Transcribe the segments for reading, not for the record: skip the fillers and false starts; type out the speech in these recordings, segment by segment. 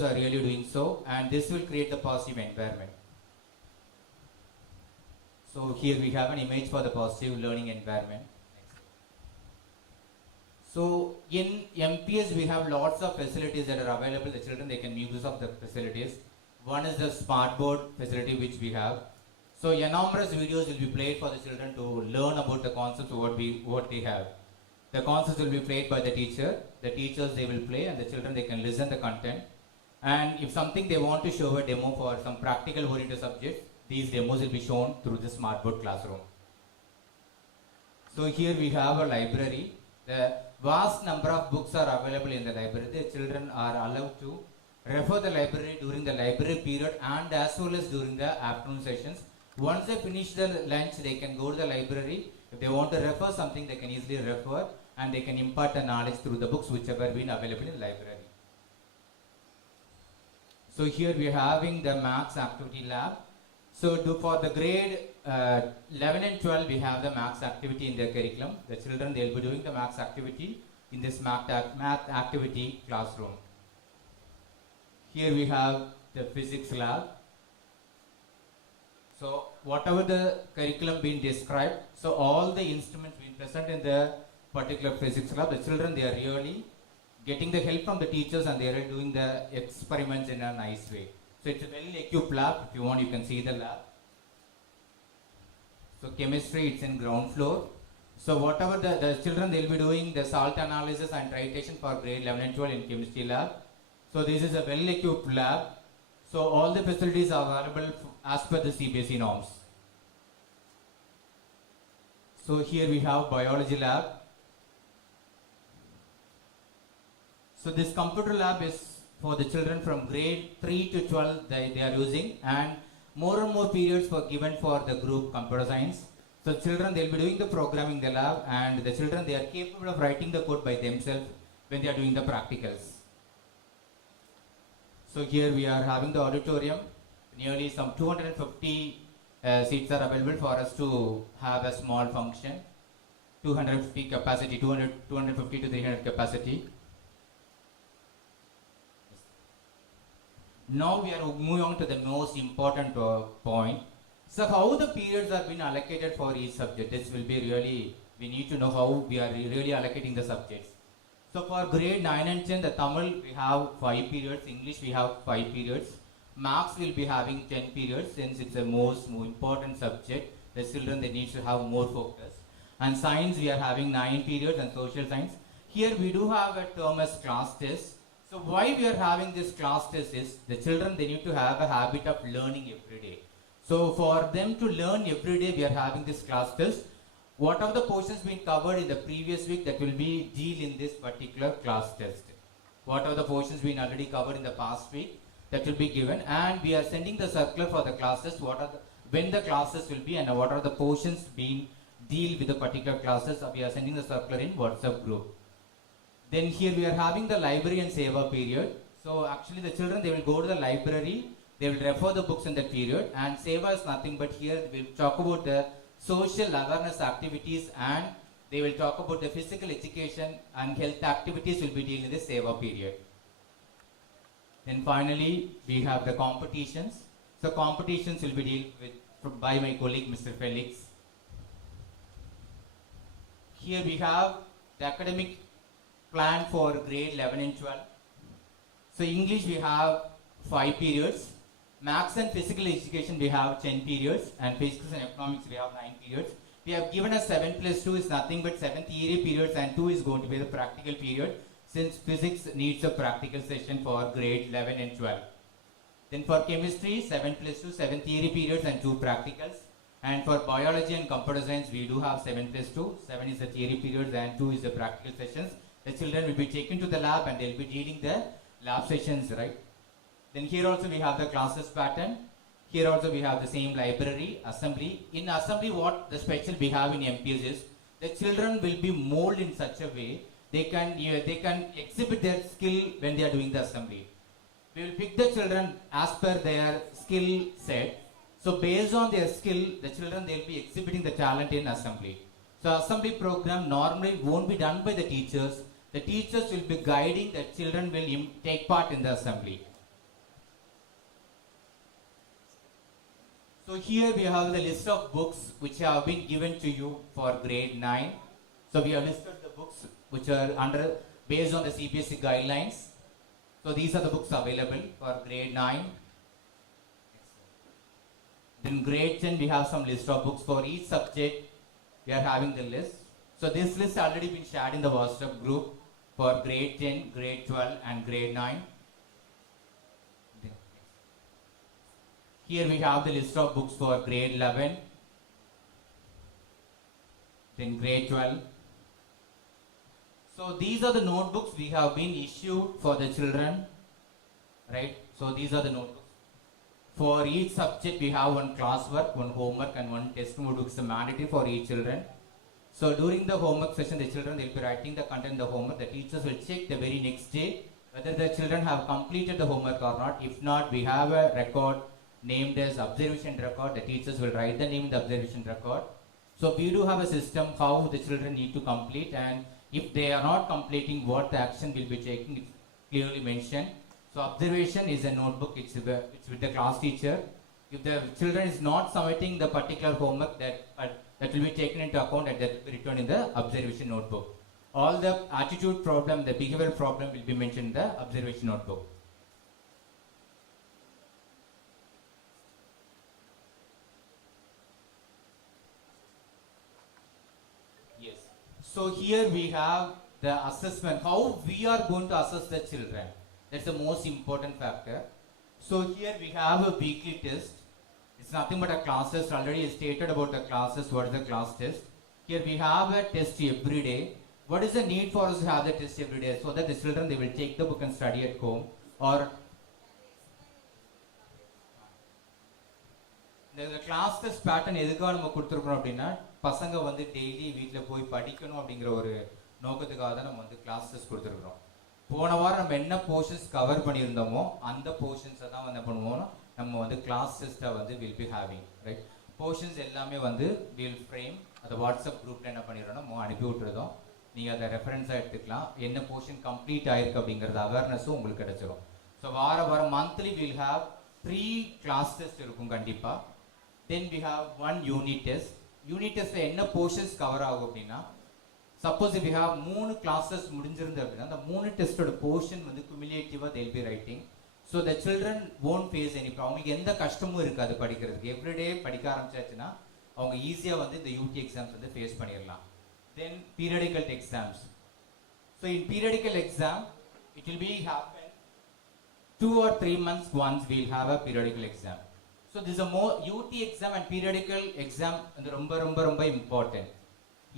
teachers are really doing so, and this will create the positive environment. So here we have an image for the positive learning environment. So in MPS we have lots of facilities that are available. The children, they can use of the facilities. One is the smart board facility which we have. So enormous videos will be played for the children to learn about the concepts of what they have. The concepts will be played by the teacher. The teachers, they will play, and the children, they can listen the content. And if something they want to show a demo for some practical oriented subjects, these demos will be shown through the smart board classroom. So here we have a library. The vast number of books are available in the library. The children are allowed to refer the library during the library period and as well as during the afternoon sessions. Once they finish the lunch, they can go to the library. If they want to refer something, they can easily refer, and they can impart the knowledge through the books which have been available in the library. So here we are having the Maths Activity Lab. So for the grade 11 and 12, we have the Maths activity in their curriculum. The children, they will be doing the Maths activity in this math activity classroom. Here we have the Physics Lab. So whatever the curriculum being described, so all the instruments being present in the particular Physics Lab, the children, they are really getting the help from the teachers, and they are doing the experiments in a nice way. So it's a well equipped lab. If you want, you can see the lab. So chemistry, it's in ground floor. So whatever the children, they'll be doing the salt analysis and titration for grade 11 and 12 in chemistry lab. So this is a well equipped lab. So all the facilities are available as per the CBSE norms. So here we have biology lab. So this computer lab is for the children from grade 3 to 12 they are using, and more periods were given for the group computer science. So children, they'll be doing the programming in the lab, and the children, they are capable of writing the code by themselves when they are doing the practicals. So here we are having the auditorium. Nearly some 250 seats are available for us to have a small function. 250 capacity, 250 to 300 capacity. Now we are moving on to the most important point. So how the periods are being allocated for each subject. This will be really, we need to know how we are really allocating the subjects. So for grade 9 and 10, the Tamil, we have 5 periods. English, we have 5 periods. Maths will be having 10 periods, since it's the most important subject. The children, they need to have more focus. And science, we are having 9 periods, and social science. Here we do have a term as class test. So why we are having this class test is, the children, they need to have a habit of learning every day. So for them to learn every day, we are having this class test. What are the portions being covered in the previous week, that will be deal in this particular class test. What are the portions being already covered in the past week, that will be given, and we are sending the circular for the class test. When the classes will be, and what are the portions being deal with the particular classes. We are sending the circular in WhatsApp group. Then here we are having the library and Seva period. So actually the children, they will go to the library, they will refer the books in that period, and Seva is nothing but here we will talk about the social awareness activities, and they will talk about the physical education and health activities will be dealing in the Seva period. Then finally we have the competitions. So competitions will be dealt with by my colleague Mr. Felix. Here we have the academic plan for grade 11 and 12. So English we have 5 periods. Maths and physical education we have 10 periods, and physics and economics we have 9 periods. We have given us 7 plus 2 is nothing but 7 theory periods, and 2 is going to be the practical period, since physics needs a practical session for grade 11 and 12. Then for chemistry, 7 plus 2, 7 theory periods and 2 practicals. And for biology and computer science, we do have 7 plus 2, 7 is the theory periods and 2 is the practical sessions. The children will be taken to the lab and they will be dealing the lab sessions, right? Then here also we have the classes pattern. Here also we have the same library, assembly. In assembly, what the special we have in MPS is, the children will be molded in such a way, they can exhibit their skill when they are doing the assembly. We will pick the children as per their skill set. So based on their skill, the children, they will be exhibiting the talent in assembly. So assembly program normally won't be done by the teachers. The teachers will be guiding, the children will take part in the assembly. So here we have the list of books which have been given to you for grade 9. So we have listed the books which are based on the CBSE guidelines. So these are the books available for grade 9. Then grade 10 we have some list of books for each subject. We are having the list. So this list already been shared in the WhatsApp group for grade 10, grade 12 and grade 9. Here we have the list of books for grade 11, then grade 12. So these are the notebooks we have been issued for the children, right? So these are the notebooks. For each subject we have one classwork, one homework and one test notebook is mandatory for each children. So during the homework session, the children will be writing the content of the homework. The teachers will check the very next day whether the children have completed the homework or not. If not, we have a record named as observation record. The teachers will write the name in the observation record. So we do have a system how the children need to complete, and if they are not completing, what the action will be taking, it's clearly mentioned. So observation is a notebook, it's with the class teacher. If the children is not submitting the particular homework, that will be taken into account and that will be written in the observation notebook. All the attitude problem, the behavioral problem will be mentioned in the observation notebook. Yes. So here we have the assessment, how we are going to assess the children. That's the most important factor. So here we have a weekly test. It's nothing but a class test. Already stated about the classes. What is the class test? Here we have a test every day. What is the need for us to have the test every day? So that the children, they will take the book and study at home. Or the class test pattern எதுக்காக நம்ம கொடுத்துருக்கோம் அப்படின்னா பசங்க வந்து டெய்லி வீட்டில் போய் படிக்கணும் அப்படிங்கிற ஒரு நோக்கத்துக்காக தான் நம்ம வந்து கிளாஸ் டெஸ்ட் கொடுத்துருக்குறோம். போன வாரம் நம்ம என்ன போர்ஷன்ஸ் கவர் பண்ணியிருந்தோமோ அந்த போர்ஷன்ஸை தான் என்ன பண்ணுவோம்னா நம்ம வந்து கிளாஸ் டெஸ்ட்டை வந்து will be having, right? Portions எல்லாமே வந்து வில் ஃப்ரேம் அதை வாட்ஸ்அப் குரூப்பில் என்ன பண்ணிடுறோம், நம்ம அனுப்பி விட்டுருதோம். நீங்கள் அதை ரெஃபரன்ஸாக எடுத்துக்கலாம். என்ன போர்ஷன் கம்ப்ளீட் ஆயிருக்கு அப்படிங்கிறது அவேர்னஸும் உங்களுக்கு கிடைச்சிரும். ஸோ வாரம் monthly will have 3 class test இருக்கும் கண்டிப்பாக. Then we have 1 unit test. Unit டெஸ்ட்டில் என்ன போர்ஷன்ஸ் கவர் ஆகும் அப்படின்னா, சப்போஸ் வி ஹாவ் 3 கிளாஸஸ் முடிஞ்சிருந்து அப்படின்னா அந்த 3 டெஸ்ட்டோட போர்ஷன் வந்து குமிலேட்டிவாக they'll be writing. So the children won't face any problem. அவங்களுக்கு எந்த கஷ்டமும் இருக்காது படிக்கிறதுக்கு. எவ்ரிடே படிக்க ஆரம்பிச்சாச்சுன்னா அவங்க ஈஸியாக வந்து இந்த யூடி எக்ஸாம்ஸ் வந்து ஃபேஸ் பண்ணிடலாம். Then periodical exams. So in periodical exam it will be happen 2 or 3 months once we will have a periodical exam. So this is a more UT exam and periodical exam வந்து ரொம்ப important.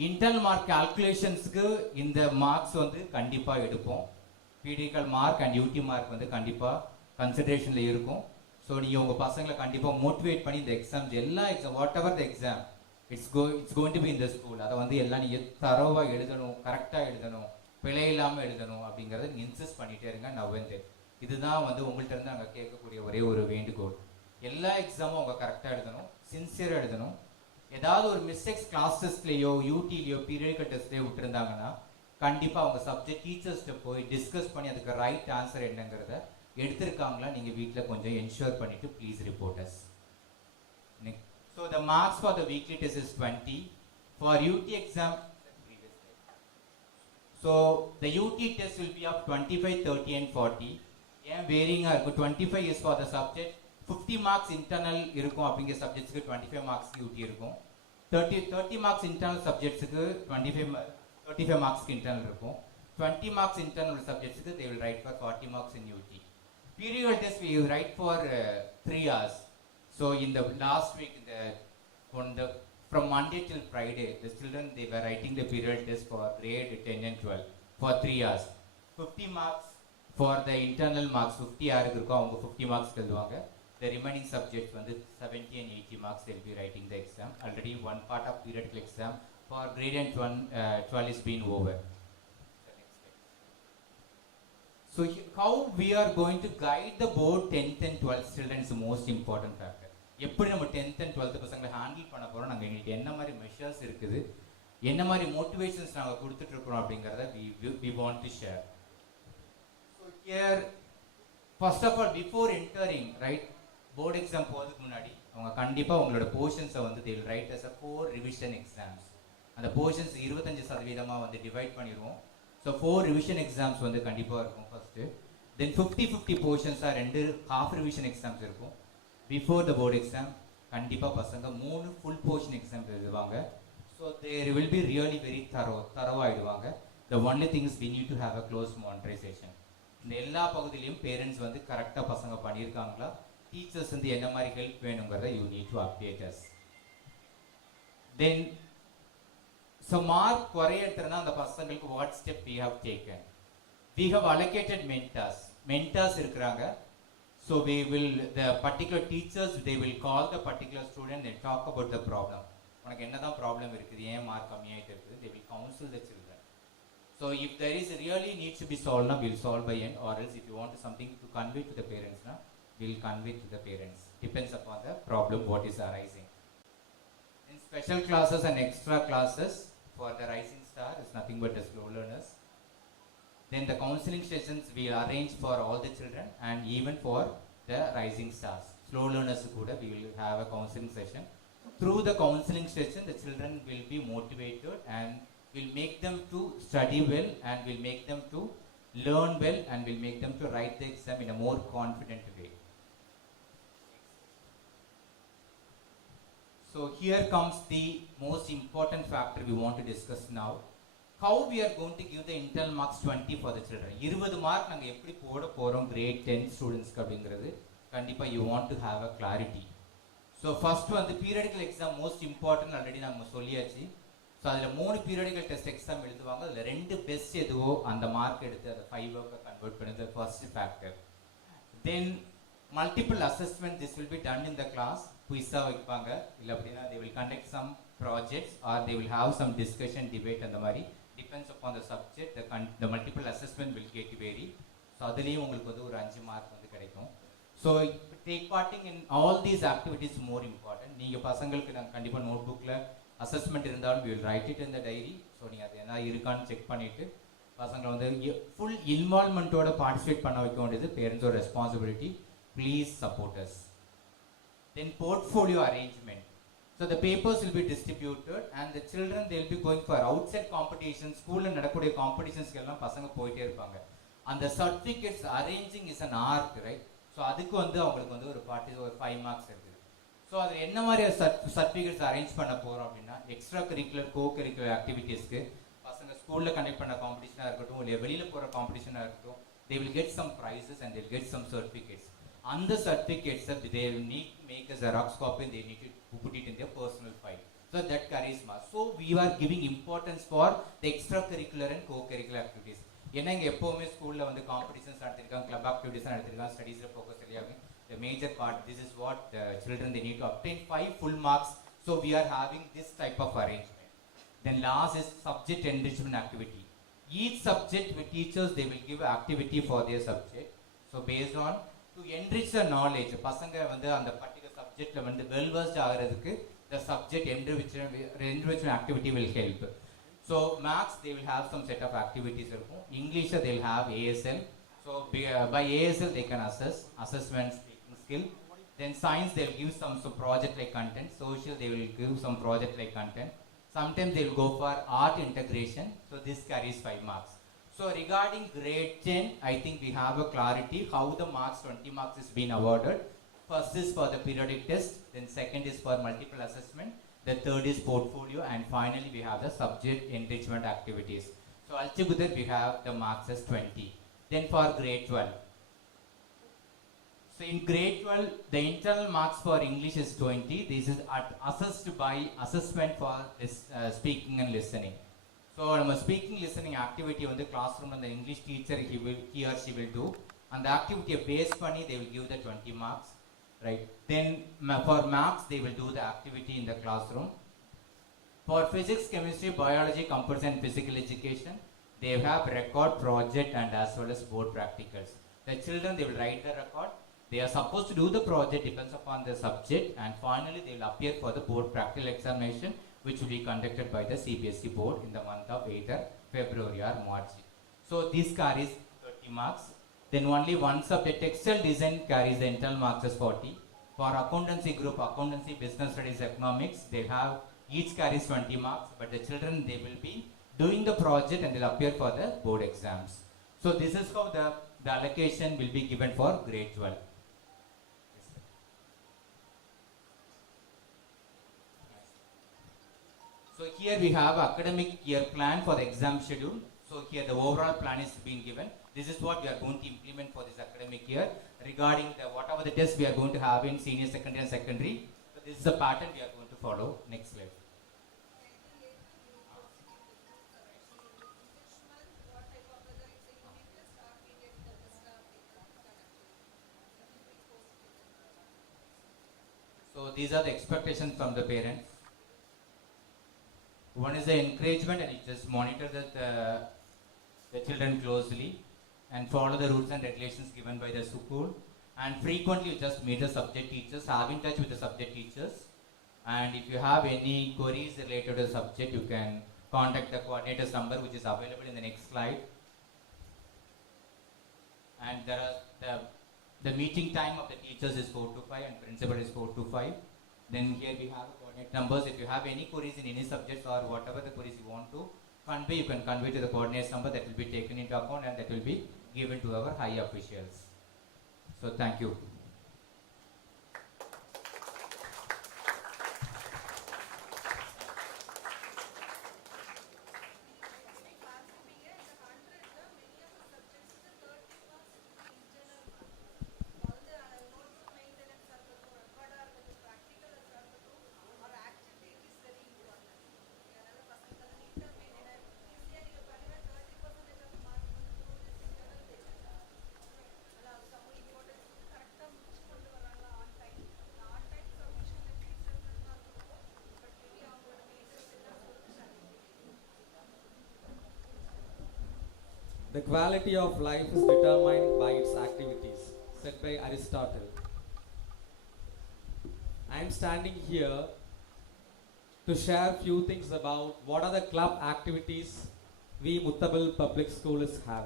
Internal mark கால்குலேஷன்ஸ்க்கு இந்த மார்க்ஸ் வந்து கண்டிப்பாக எடுப்போம். பீடிக்கல் mark and யூடி மார்க் வந்து கண்டிப்பாக கன்சிடரேஷனில் இருக்கும். ஸோ நீங்கள் உங்கள் பசங்களை கண்டிப்பாக மோட்டிவேட் பண்ணி இந்த எக்ஸாம்ஸ் எல்லா exam whatever the exam it's going to be இந்த ஸ்கூல், அதை வந்து எல்லாம் நீங்கள் தரோவாக எழுதணும், கரெக்டாக எழுதணும், பிழை இல்லாமல் எழுதணும் அப்படிங்கிறத நீங்கள் இன்சிஸ்ட் பண்ணிகிட்டே இருங்க. நவந்து இதுதான் வந்து உங்கள்கிட்ட இருந்து நாங்கள் கேட்கக்கூடிய ஒரே ஒரு வேண்டுகோள். எல்லா எக்ஸாமும் அவங்க கரெக்டாக எழுதணும், சின்சியராக எழுதணும். ஏதாவது ஒரு மிஸ்டேக்ஸ் கிளாஸ் டெஸ்ட்லேயோ யூடிலையோ பீரியடிக்கல் டெஸ்ட்லேயோ விட்டுருந்தாங்கன்னா கண்டிப்பாக அவங்க சப்ஜெக்ட் டீச்சர்ஸ்கிட்ட போய் டிஸ்கஸ் பண்ணி அதுக்கு ரைட் ஆன்சர் என்னங்கிறத எடுத்திருக்காங்களா நீங்கள் வீட்டில் கொஞ்சம் என்ஷூர் பண்ணிவிட்டு please reporters. So the marks for the weekly test is 20. For UT exam, so the UT test will be of 25, 30 and 40. ஏன் வேரிங்காக இருக்கும்? 25 is for the subject, 50 marks internal இருக்கும் அப்படிங்கிற சப்ஜெக்ட்ஸுக்கு 25 மார்க்ஸ் யூடி இருக்கும். 30 மார்க்ஸ் இன்டர்னல் சப்ஜெக்ட்ஸுக்கு 35 மார்க்ஸ்க்கு internal இருக்கும். 20 மார்க்ஸ் இன்டர்னல் சப்ஜெக்ட்ஸுக்கு they will write for 40 marks in UT. Periodical test we write for 3 hours. So in the last week, from Monday till Friday, the children they were writing the periodical test for grade 10 and 12 for 3 hours. 50 marks for the internal marks, 50 யாருக்கு இருக்கோ அவங்க 50 மார்க்ஸ் எழுதுவாங்க. The remaining subjects வந்து 70 and 80 marks they will be writing the exam. Already one part of periodical exam for grade and 12 is been over. So how we are going to guide the board 10th and 12th children is the most important factor. எப்படி நம்ம 10th and 12th பசங்களை ஹேண்டில் பண்ண போகிறோம், நாங்கள் எங்களுக்கு என்ன மாதிரி மெஷர்ஸ் இருக்குது, என்ன மாதிரி மோட்டிவேஷன்ஸ் நாங்கள் கொடுத்துட்டு இருக்கிறோம் அப்படிங்கிறத we want to share. So here, first of all, before entering, right, board exam போகிறதுக்கு முன்னாடி அவங்க கண்டிப்பாக உங்களோட போர்ஷன்ஸை வந்து they will write as a core revision exams. அந்த போர்ஷன்ஸ் 25% வந்து டிவைட் பண்ணிடுவோம். ஸோ 4 ரிவிஷன் எக்ஸாம்ஸ் வந்து கண்டிப்பாக இருக்கும் ஃபஸ்ட்டு. தென் 50-50 போர்ஷன்ஸாக 2 ஹாஃப் ரிவிஷன் எக்ஸாம்ஸ் இருக்கும். பிஃபோர் த போர்டு எக்ஸாம் கண்டிப்பாக பசங்க 3 ஃபுல் போர்ஷன் எக்ஸாம் எழுதுவாங்க. So there will be really very தரவாகிடுவாங்க. The only things we need to have a close monitorisation. இந்த எல்லா பகுதியிலையும் பேரண்ட்ஸ் வந்து கரெக்டாக பசங்க பண்ணியிருக்காங்களா, டீச்சர்ஸ் வந்து என்ன மாதிரி ஹெல்ப் வேணுங்கிறத you need to update us. Then so mark குறைய எடுத்துனா அந்த பசங்களுக்கு what step we have taken. We have allocated mentors இருக்கிறாங்க. So we will the particular teachers they will call the particular student and talk about the problem. உனக்கு என்னதான் ப்ராப்ளம் இருக்குது, ஏன் மார்க் கம்மியாயிட்டு இருக்குது, they will counsel the children. So if there is really needs to be solved now, we'll solve by end, or else if you want something to convey to the parents now, we'll convey to the parents. Depends upon the problem what is arising. In special classes and extra classes for the rising star is nothing but the slow learners. Then the counseling sessions we arrange for all the children and even for the rising stars. Slow learners kuda we will have a counseling session. Through the counseling session the children will be motivated and will make them to study well and will make them to learn well and will make them to write the exam in a more confident way. So here comes the most important factor we want to discuss now. How we are going to give the internal marks 20 for the children. 20 மார்க் நாங்கள் எப்படி போட போகிறோம் grade 10 ஸ்டூடெண்ட்ஸ்க்கு அப்படிங்கிறது கண்டிப்பாக you want to have a clarity. So first வந்து periodical exam most important already நம்ம சொல்லியாச்சு. ஸோ அதில் 3 பீரியடிக்கல் டெஸ்ட் எக்ஸாம் எழுதுவாங்க. அதில் 2 பெஸ்ட் எதுவோ அந்த மார்க் எடுத்து அதை 5 கன்வெர்ட் பண்ணுறது first factor. Then multiple assessment this will be done in the class. குயிஸாக வைப்பாங்க, இல்லை அப்படின்னா they will conduct some projects or they will have some discussion debate அந்த மாதிரி. Depends upon the subject, the multiple assessment will get vary. So அதுலேயும் உங்களுக்கு வந்து ஒரு 5 மார்க் வந்து கிடைக்கும். So take parting in all these activities more important. நீங்கள் பசங்களுக்கு நாங்கள் கண்டிப்பாக நோட் புக்கில் அசஸ்மெண்ட் இருந்தாலும் will write it in the diary. So நீங்கள் அது என்ன இருக்கான்னு செக் பண்ணிவிட்டு பசங்களை வந்து ஃபுல் இன்வால்மெண்ட்டோட பார்ட்டிசிபேட் பண்ண வைக்க வேண்டியது பேரண்ட்ஸோட responsibility. Please support us. Then portfolio arrangement. So the papers will be distributed and the children they will be going for outside competitions. School and நடக்கூடிய காம்படிஷன்ஸ்க்கு எல்லாம் பசங்க போயிட்டே இருப்பாங்க. அந்த certificates arranging is an art, right? So அதுக்கு வந்து அவங்களுக்கு வந்து ஒரு 5 மார்க்ஸ் இருக்குது. ஸோ அது என்ன மாதிரி சர்டிஃபிகேட்ஸ் அரேஞ்ச் பண்ண போகிறோம் அப்படின்னா எக்ஸ்ட்ரா கரிக்குலர் கோ கரிக்குலர் ஆக்டிவிட்டீஸ்க்கு பசங்க ஸ்கூலில் கண்டக்ட் பண்ண காம்படிஷனாக இருக்கட்டும், இல்லை வெளியில் போகிற காம்படிஷனாக இருக்கட்டும், they will get some prizes and they will get some certificates. அந்த certificates they will need to make a Xerox copy and they need to put it in their personal file. So that carries marks. So we are giving importance for the extracurricular and co-curricular activities. ஏன்னா இங்கே எப்போவுமே ஸ்கூலில் வந்து காம்படிஷன்ஸ் நடத்திருக்காங்க, club activities நடத்திருக்காங்க, ஸ்டடீஸில் ஃபோக்கஸ் இல்லையாங்க. The major part, this is what the children they need to obtain 5 full marks. So we are having this type of arrangement. Then last is subject enrichment activity. Each subject with teachers they will give activity for their subject. So based on to enrich the knowledge, பசங்க வந்து அந்த particular subjectல வந்து well versed ஆகிறதுக்கு the subject enrichment activity will help. So maths they will have some set of activities இருக்கும். English they will have ASL. So by ASL they can assessment speaking skill. Then science they will give some project like content. Social they will give some project like content. Sometimes they will go for art integration. So this carries 5 marks. So regarding grade 10, I think we have a clarity how the marks 20 marks is being awarded. First is for the periodic test, then second is for multiple assessment, the third is portfolio, and finally we have the subject enrichment activities. So altogether we have the marks as 20. Then for grade 12. So in grade 12, the internal marks for English is 20. This is assessed by assessment for this, speaking and listening. So நம்ம speaking listening activity வந்து கிளாஸ் ரூமில் அந்த English teacher he or she will do. அந்த ஆக்டிவிட்டியை பேஸ் பண்ணி they will give the 20 marks, right? Then for maths they will do the activity in the classroom. For physics, chemistry, biology, computer and physical education, they have record, project and as well as board practicals. The children they will write the record. They are supposed to do the project, depends upon the subject, and finally they will appear for the board practical examination, which will be conducted by the CBSE board in the month of either February or March. So this carries 30 marks. Then only one subject, textile design, carries the internal marks as 40. For accountancy group, accountancy, business studies, economics, they have each carries 20 marks, but the children, they will be doing the project and they'll appear for the board exams. So this is how the allocation will be given for grade 12. So here we have academic year plan for the exam schedule. So here the overall plan is being given. This is what we are going to implement for this academic year regarding whatever the tests we are going to have in senior secondary and secondary. So this is the pattern we are going to follow. Next slide. So these are the expectations from the parents. One is the encouragement, and you just monitor the children closely and follow the rules and regulations given by the school. And frequently you just meet the subject teachers, have in touch with the subject teachers. And if you have any queries related to the subject, you can contact the coordinator's number, which is available in the next slide. And there are the meeting time of the teachers is 4 to 5 and principal is 4 to 5. Then here we have coordinate numbers. If you have any queries in any subjects or whatever the queries you want to convey, you can convey to the coordinate's number. That will be taken into account and that will be given to our high officials. So thank you. The quality of life is determined by its activities, said by Aristotle. I am standing here to share few things about what are the club activities we Muttabil Public Schools have.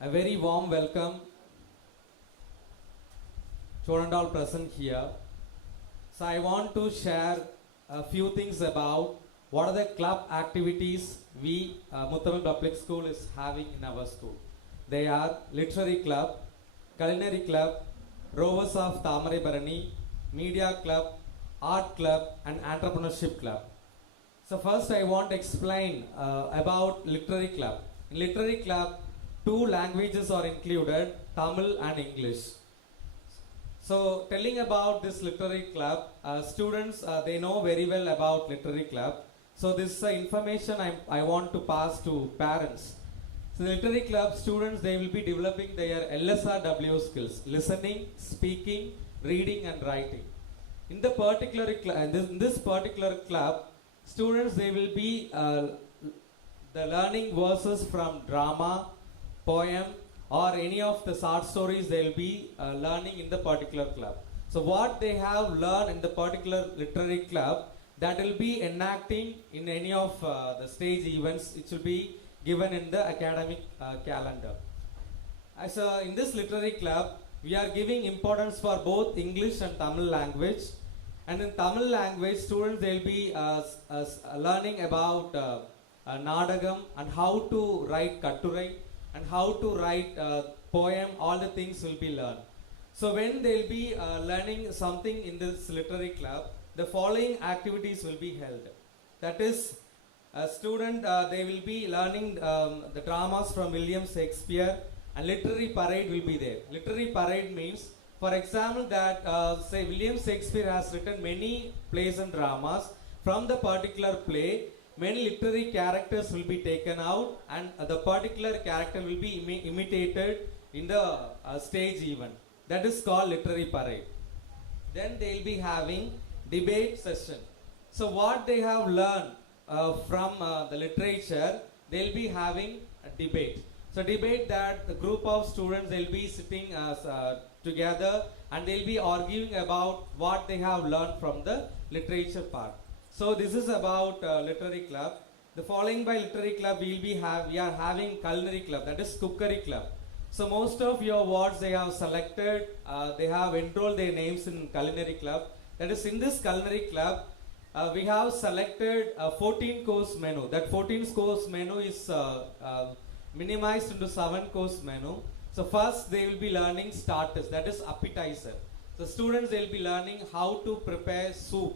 A very warm welcome to all present here. So I want to share a few things about what are the club activities we Muttabil Public School is having in our school. They are Literary Club, Culinary Club, Rovers of Tamarai Bharani, Media Club, Art Club and Entrepreneurship Club. So first I want to explain about Literary Club. In Literary Club, 2 languages are included, Tamil and English. So telling about this Literary Club, students they know very well about Literary Club. So this is information I want to pass to parents. So the Literary Club students, they will be developing their LSRW skills, listening, speaking, reading and writing. In this particular club, students they will be the learning verses from drama, poem or any of the short stories they will be learning in the particular club. So what they have learned in the particular Literary Club, that will be enacting in any of the stage events. It will be given in the academic calendar. So in this Literary Club, we are giving importance for both English and Tamil language. And in Tamil language, students they will be learning about Nadagam and how to write Katturai and how to write poem. All the things will be learned. So when they will be learning something in this Literary Club, the following activities will be held. That is, a student, they will be learning the dramas from William Shakespeare and literary parade will be there. Literary parade means, for example, that say William Shakespeare has written many plays and dramas. From the particular play, many literary characters will be taken out and the particular character will be imitated in the stage event. That is called literary parade. Then they will be having debate session. So what they have learned from the literature, they will be having a debate. So debate that the group of students, they will be sitting together and they will be arguing about what they have learned from the literature part. So this is about Literary Club. The following by Literary Club, we are having Culinary Club, that is Cookery Club. So most of your wards they have selected, they have enrolled their names in culinary club. That is, in this culinary club, we have selected a 14 course menu. That 14 course menu is minimized into 7 course menu. So first they will be learning starters, that is appetizer. So students they will be learning how to prepare soup.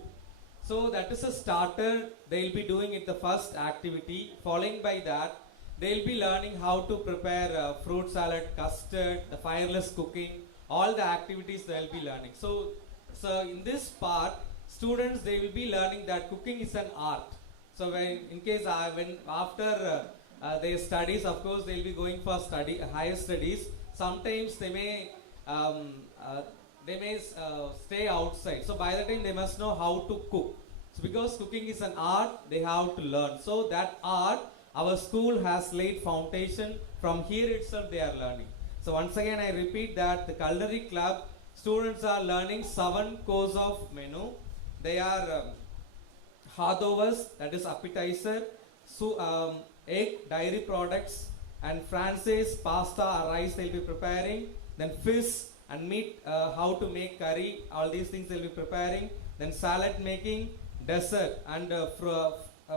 So that is a starter, they will be doing it the first activity. Following by that, they will be learning how to prepare fruit salad, custard, the fireless cooking, all the activities they will be learning. So in this part, students they will be learning that cooking is an art. So when after their studies, of course they will be going for higher studies. Sometimes they may stay outside. So by the time they must know how to cook. So because cooking is an art, they have to learn. So that art, our school has laid foundation. From here itself they are learning. So once again I repeat that the culinary club students are learning 7 course of menu. They are hardovers, that is appetizer, egg, dairy products, and Francis, pasta, rice they will be preparing. Then fish and meat, how to make curry, all these things they will be preparing. Then salad making, dessert, and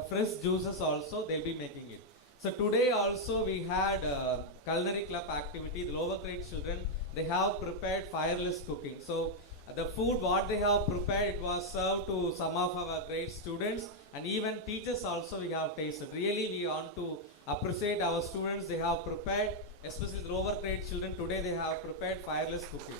fresh juices also they will be making it. So today also we had culinary club activity. The lower grade children, they have prepared fireless cooking. So the food what they have prepared, it was served to some of our grade students, and even teachers also we have tasted. Really we want to appreciate our students. They have prepared, especially the lower grade children, today they have prepared fireless cooking.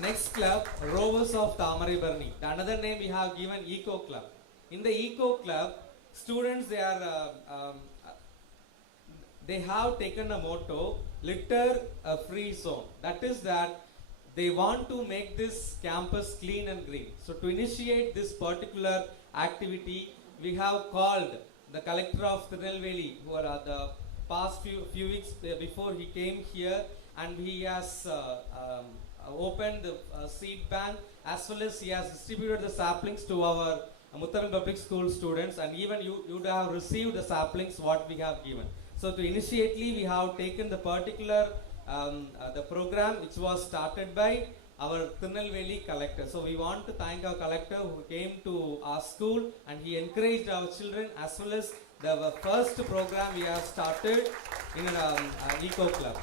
Next club, Rovers of Tamaribarni. The another name we have given Eco Club. In the Eco Club, students they have taken a motto, litter a free zone. That is that they want to make this campus clean and green. So to initiate this particular activity, we have called the collector of Tirunelveli, who are the past few weeks before he came here, and he has opened the seed bank, as well as he has distributed the saplings to our Mutharan Public School students, and even you would have received the saplings what we have given. So to initiately we have taken the particular the program which was started by our Tirunelveli collector. So we want to thank our collector who came to our school and he encouraged our children, as well as the first program we have started in Eco Club.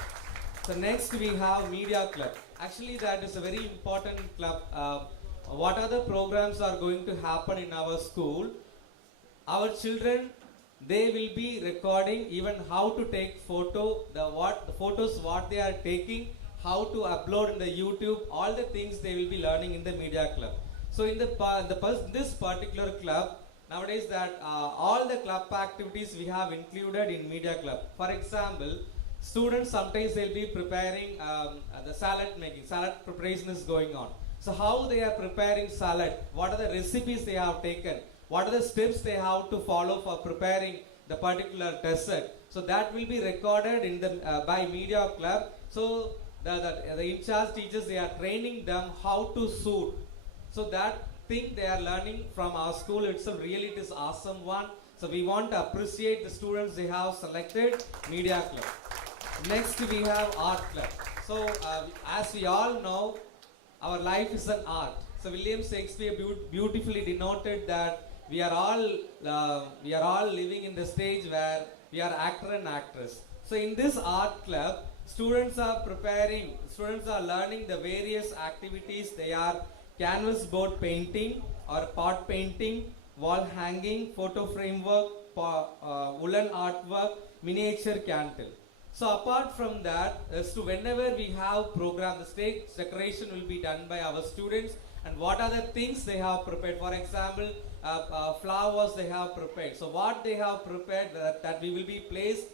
So next we have Media Club. Actually that is a very important club. What other programs are going to happen in our school? Our children, they will be recording even how to take photos what they are taking, how to upload in the YouTube, all the things they will be learning in the Media Club. So in this particular club, nowadays that all the club activities we have included in Media Club. For example, students sometimes they'll be preparing the salad making. Salad preparation is going on. So how they are preparing salad, what are the recipes they have taken, what are the steps they have to follow for preparing the particular dessert. So that will be recorded in the by Media Club. So the in-charge teachers, they are training them how to shoot. So that thing they are learning from our school itself, really it is awesome one. So we want to appreciate the students they have selected Media Club. Next we have Art Club. So as we all know, our life is an art. So William Shakespeare beautifully denoted that we are all living in the stage where we are actor and actress. So in this art club, students are learning the various activities. They are canvas board painting or pot painting, wall hanging, photo framework, woolen artwork, miniature candle. So apart from that, as to whenever we have program, the stage decoration will be done by our students, and what are the things they have prepared. For example, flowers they have prepared. So what they have prepared, that we will be placed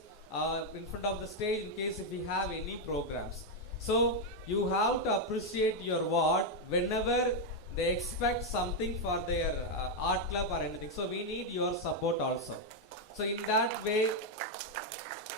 in front of the stage in case if we have any programs. So you have to appreciate your ward whenever they expect something for their art club or anything. So we need your support also. So in that way,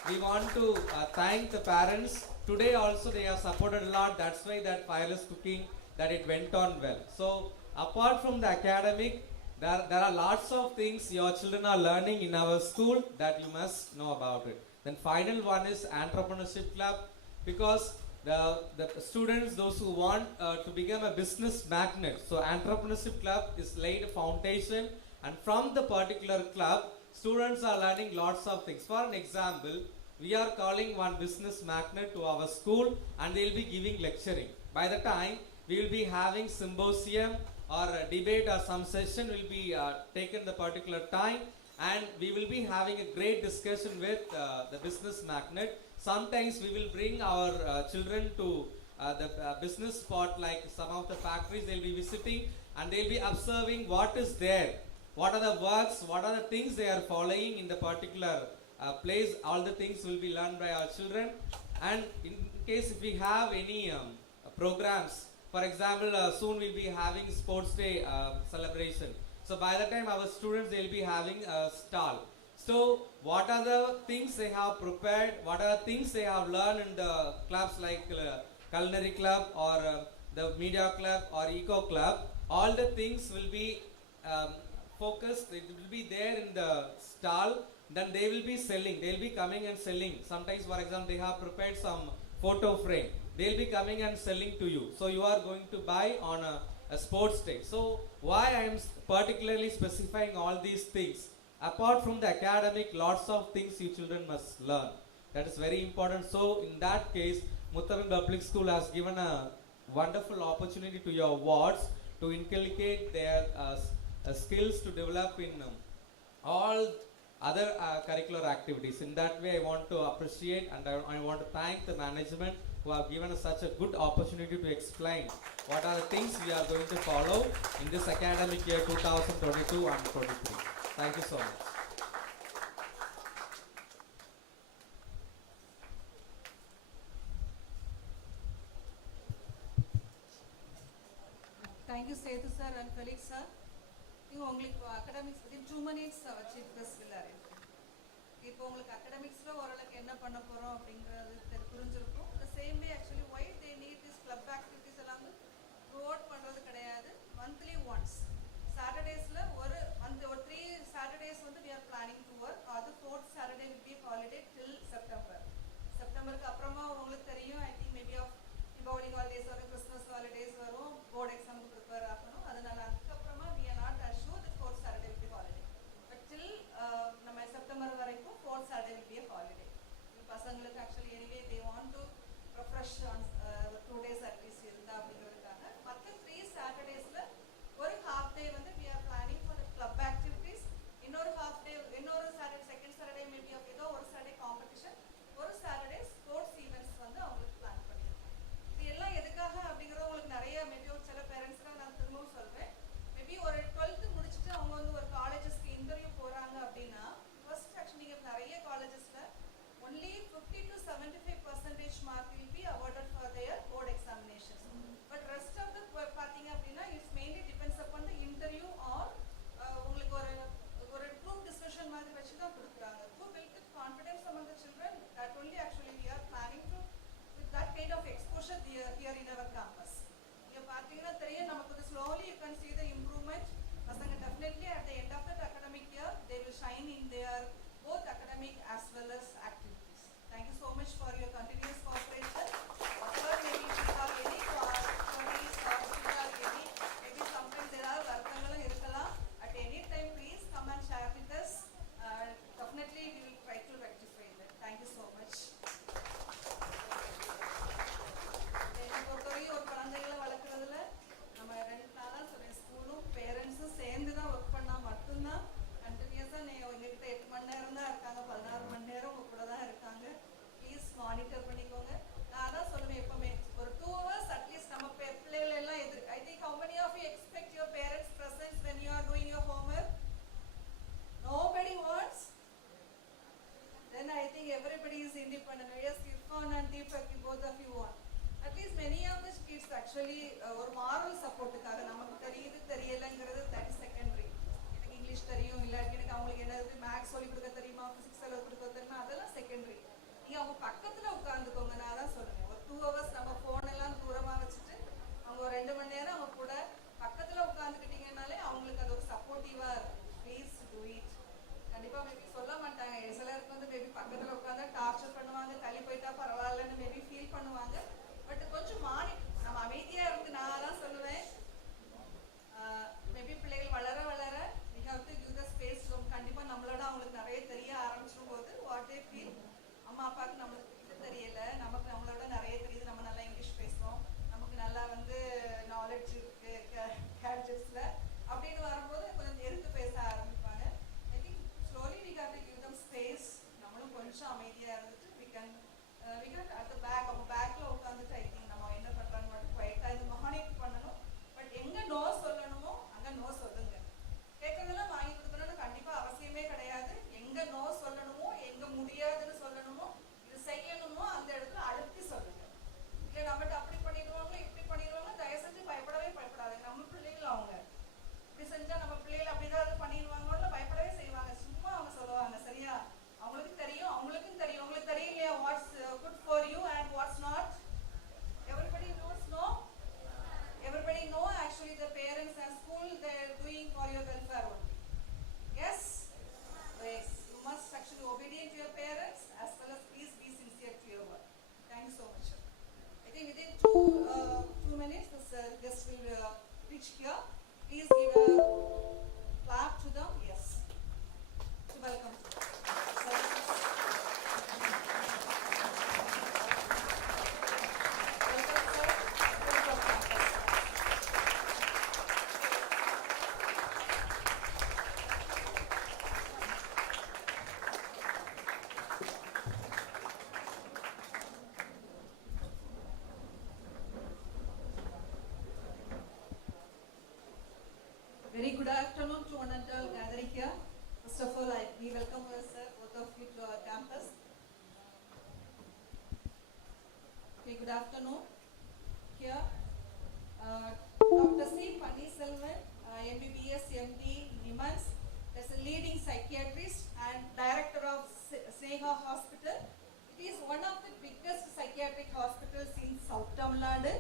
we want to thank the parents. Today also they have supported a lot. That's why that fireless cooking, that it went on well. So apart from the academic, there are lots of things your children are learning in our school that you must know about it. Then final one is entrepreneurship club, because the students, those who want to become a business magnet, so entrepreneurship club is laid a foundation, and from the particular club, students are learning lots of things. For an example, we are calling one business magnet to our school, and they will be giving lecturing. By the time we will be having symposium or a debate or some session will be taken the particular time, and we will be having a great discussion with the business magnet. Sometimes we will bring our children to the business spot, like some of the factories they will be visiting, and they will be observing what is there, what are the works, what are the things they are following in the particular place. All the things will be learned by our children. And in case if we have any programs, for example, soon we'll be having sports day celebration. So by the time our students, they'll be having a stall. So what are the things they have prepared, what are the things they have learned in the clubs like culinary club or the media club or eco club, all the things will be focused, it will be there in the stall. Then they will be selling, they will be coming and selling. Sometimes, for example, they have prepared some photo frame, they will be coming and selling to you. So you are going to buy on a sports day. So why I am particularly specifying all these things? Apart from the academic, lots of things you children must learn. That is very important. So in that case, Muthavan Public School has given a wonderful opportunity to your wards to inculcate their skills to develop in all other curricular activities. In that way, I want to appreciate and I want to thank the management who have given us such a good opportunity to explain what are the things we are going to follow in this academic year 2022 and 23. Thank you so much. Thank you, Sethu sir and Felix sir. உங்களுக்கு academics within 2 minutes chief guest will arrange. இப்போ உங்களுக்கு academicsல ஓரளவுக்கு என்ன பண்ண போறோம் அப்படிங்கிறது புரிஞ்சிருக்கும். The same way actually why they need this club activities எல்லாம் throughout பண்றது கிடையாது. Monthly once. Saturdaysல ஒரு 3 Saturdays வந்து we are planning to work. அது 4th Saturday will be holiday till September. செப்டம்பருக்கு அப்புறமா உங்களுக்கு தெரியும், I think maybe of Diwali holidays or Christmas holidays வரும், board exam prepare ஆகணும். அதனால அதுக்கப்புறமா we are not assured that 4th Saturday will be holiday. But till நம்ம செப்டம்பர் வரைக்கும் 4th Saturday will be a holiday. பசங்களுக்கு actually anyway they want to refresh on 2 days at least இருந்தா அப்படிங்கிறதுக்காக மற்ற 3 Saturdaysல ஒரு half day வந்து we are planning for the club activities. இன்னொரு half day, இன்னொரு Saturday, second Saturday maybe of ஏதோ ஒரு Saturday competition, ஒரு Saturday sports events வந்து அவங்களுக்கு plan பண்ணிருக்கோம். இது எல்லாம் எதுக்காக அப்படிங்கறது உங்களுக்கு நிறைய maybe சில பேரண்ட்ஸ்க்கு நான் திரும்பவும் சொல்வேன். maybe ஒரு 12th முடிச்சிட்டு அவங்க வந்து ஒரு காலேஜஸ்க்கு இன்டர்வியூ போறாங்க அப்படின்னா first actually நீங்க நிறைய காலேஜஸ்ல only 50 to 75% mark will be awarded for their board examinations. But rest of the பாத்தீங்க அப்படின்னா it's mainly depends upon the interview or உங்களுக்கு ஒரு group discussion மாதிரி வச்சு தான் கொடுக்குறாங்க. To build the confidence among the children, that only actually we are planning to with that kind of exposure here in our campus. நீங்க பாத்தீங்கன்னா தெரியும், நமக்கு slowly you can see the improvement. பசங்க definitely at the end of the academic year they will shine in their both academic as well as activities. Thank you so much for your continuous cooperation. Whatever maybe you have any queries or you have any, maybe sometimes there are varthangalam irukkalam. At any time please come and share with us. Definitely we will try to rectify that. Thank you so much. ஒரு குழந்தைகளை வளர்க்குறதுல நம்ம 2 நாளா சொல்றேன், ஸ்கூலும் பேரண்ட்ஸும் சேர்ந்து தான் ஒர்க் பண்ணா மட்டும்தான் கண்டினியூஸா உங்ககிட்ட 8 மணி நேரம் தான் இருக்காங்க, 16 மணி நேரம் உங்க கூட தான் இருக்காங்க. ப்ளீஸ் மானிட்டர் பண்ணிக்கோங்க. நான் தான் சொல்லுவேன் எப்பவுமே ஒரு 2 hours அட்லீஸ்ட் நம்ம பிள்ளைகள் எல்லாம் I think how many of you expect your parents presence when you are doing your homework? Nobody wants. Then I think everybody is independent. Yes, Irfan and Deepak, both of you want. At least many of the kids actually ஒரு moral supportக்காக நமக்கு தெரியுது தெரியலங்கிறது that is secondary. எனக்கு இங்கிலீஷ் தெரியும் இல்லாட்டி எனக்கு அவங்களுக்கு என்னது மேத்ஸ் சொல்லி கொடுக்க தெரியுமா, பிசிக்ஸ் சொல்லி கொடுக்க தெரியுமா, அதெல்லாம் செகண்டரி. நீங்க அவங்க பக்கத்துல உட்கார்ந்துக்கோங்க. நான் தான் சொல்லுவேன் ஒரு 2 hours நம்ம போன் எல்லாம் தூரமா வச்சுட்டு அவங்க ஒரு 2 மணி நேரம் அவங்க கூட பக்கத்துல உட்கார்ந்துக்கிட்டீங்கன்னாலே அவங்களுக்கு அது ஒரு சப்போர்ட்டிவா இருக்கும். Please do it. கண்டிப்பா மேபி சொல்ல மாட்டாங்க, சிலருக்கு வந்து மேபி பக்கத்துல உட்கார்ந்தா good afternoon. Here, Dr. C. Panneer Selvan, MBBS, MD, Nimans, as a leading psychiatrist and director of Sneka Hospital. It is one of the biggest psychiatric hospitals in South Tamil Nadu.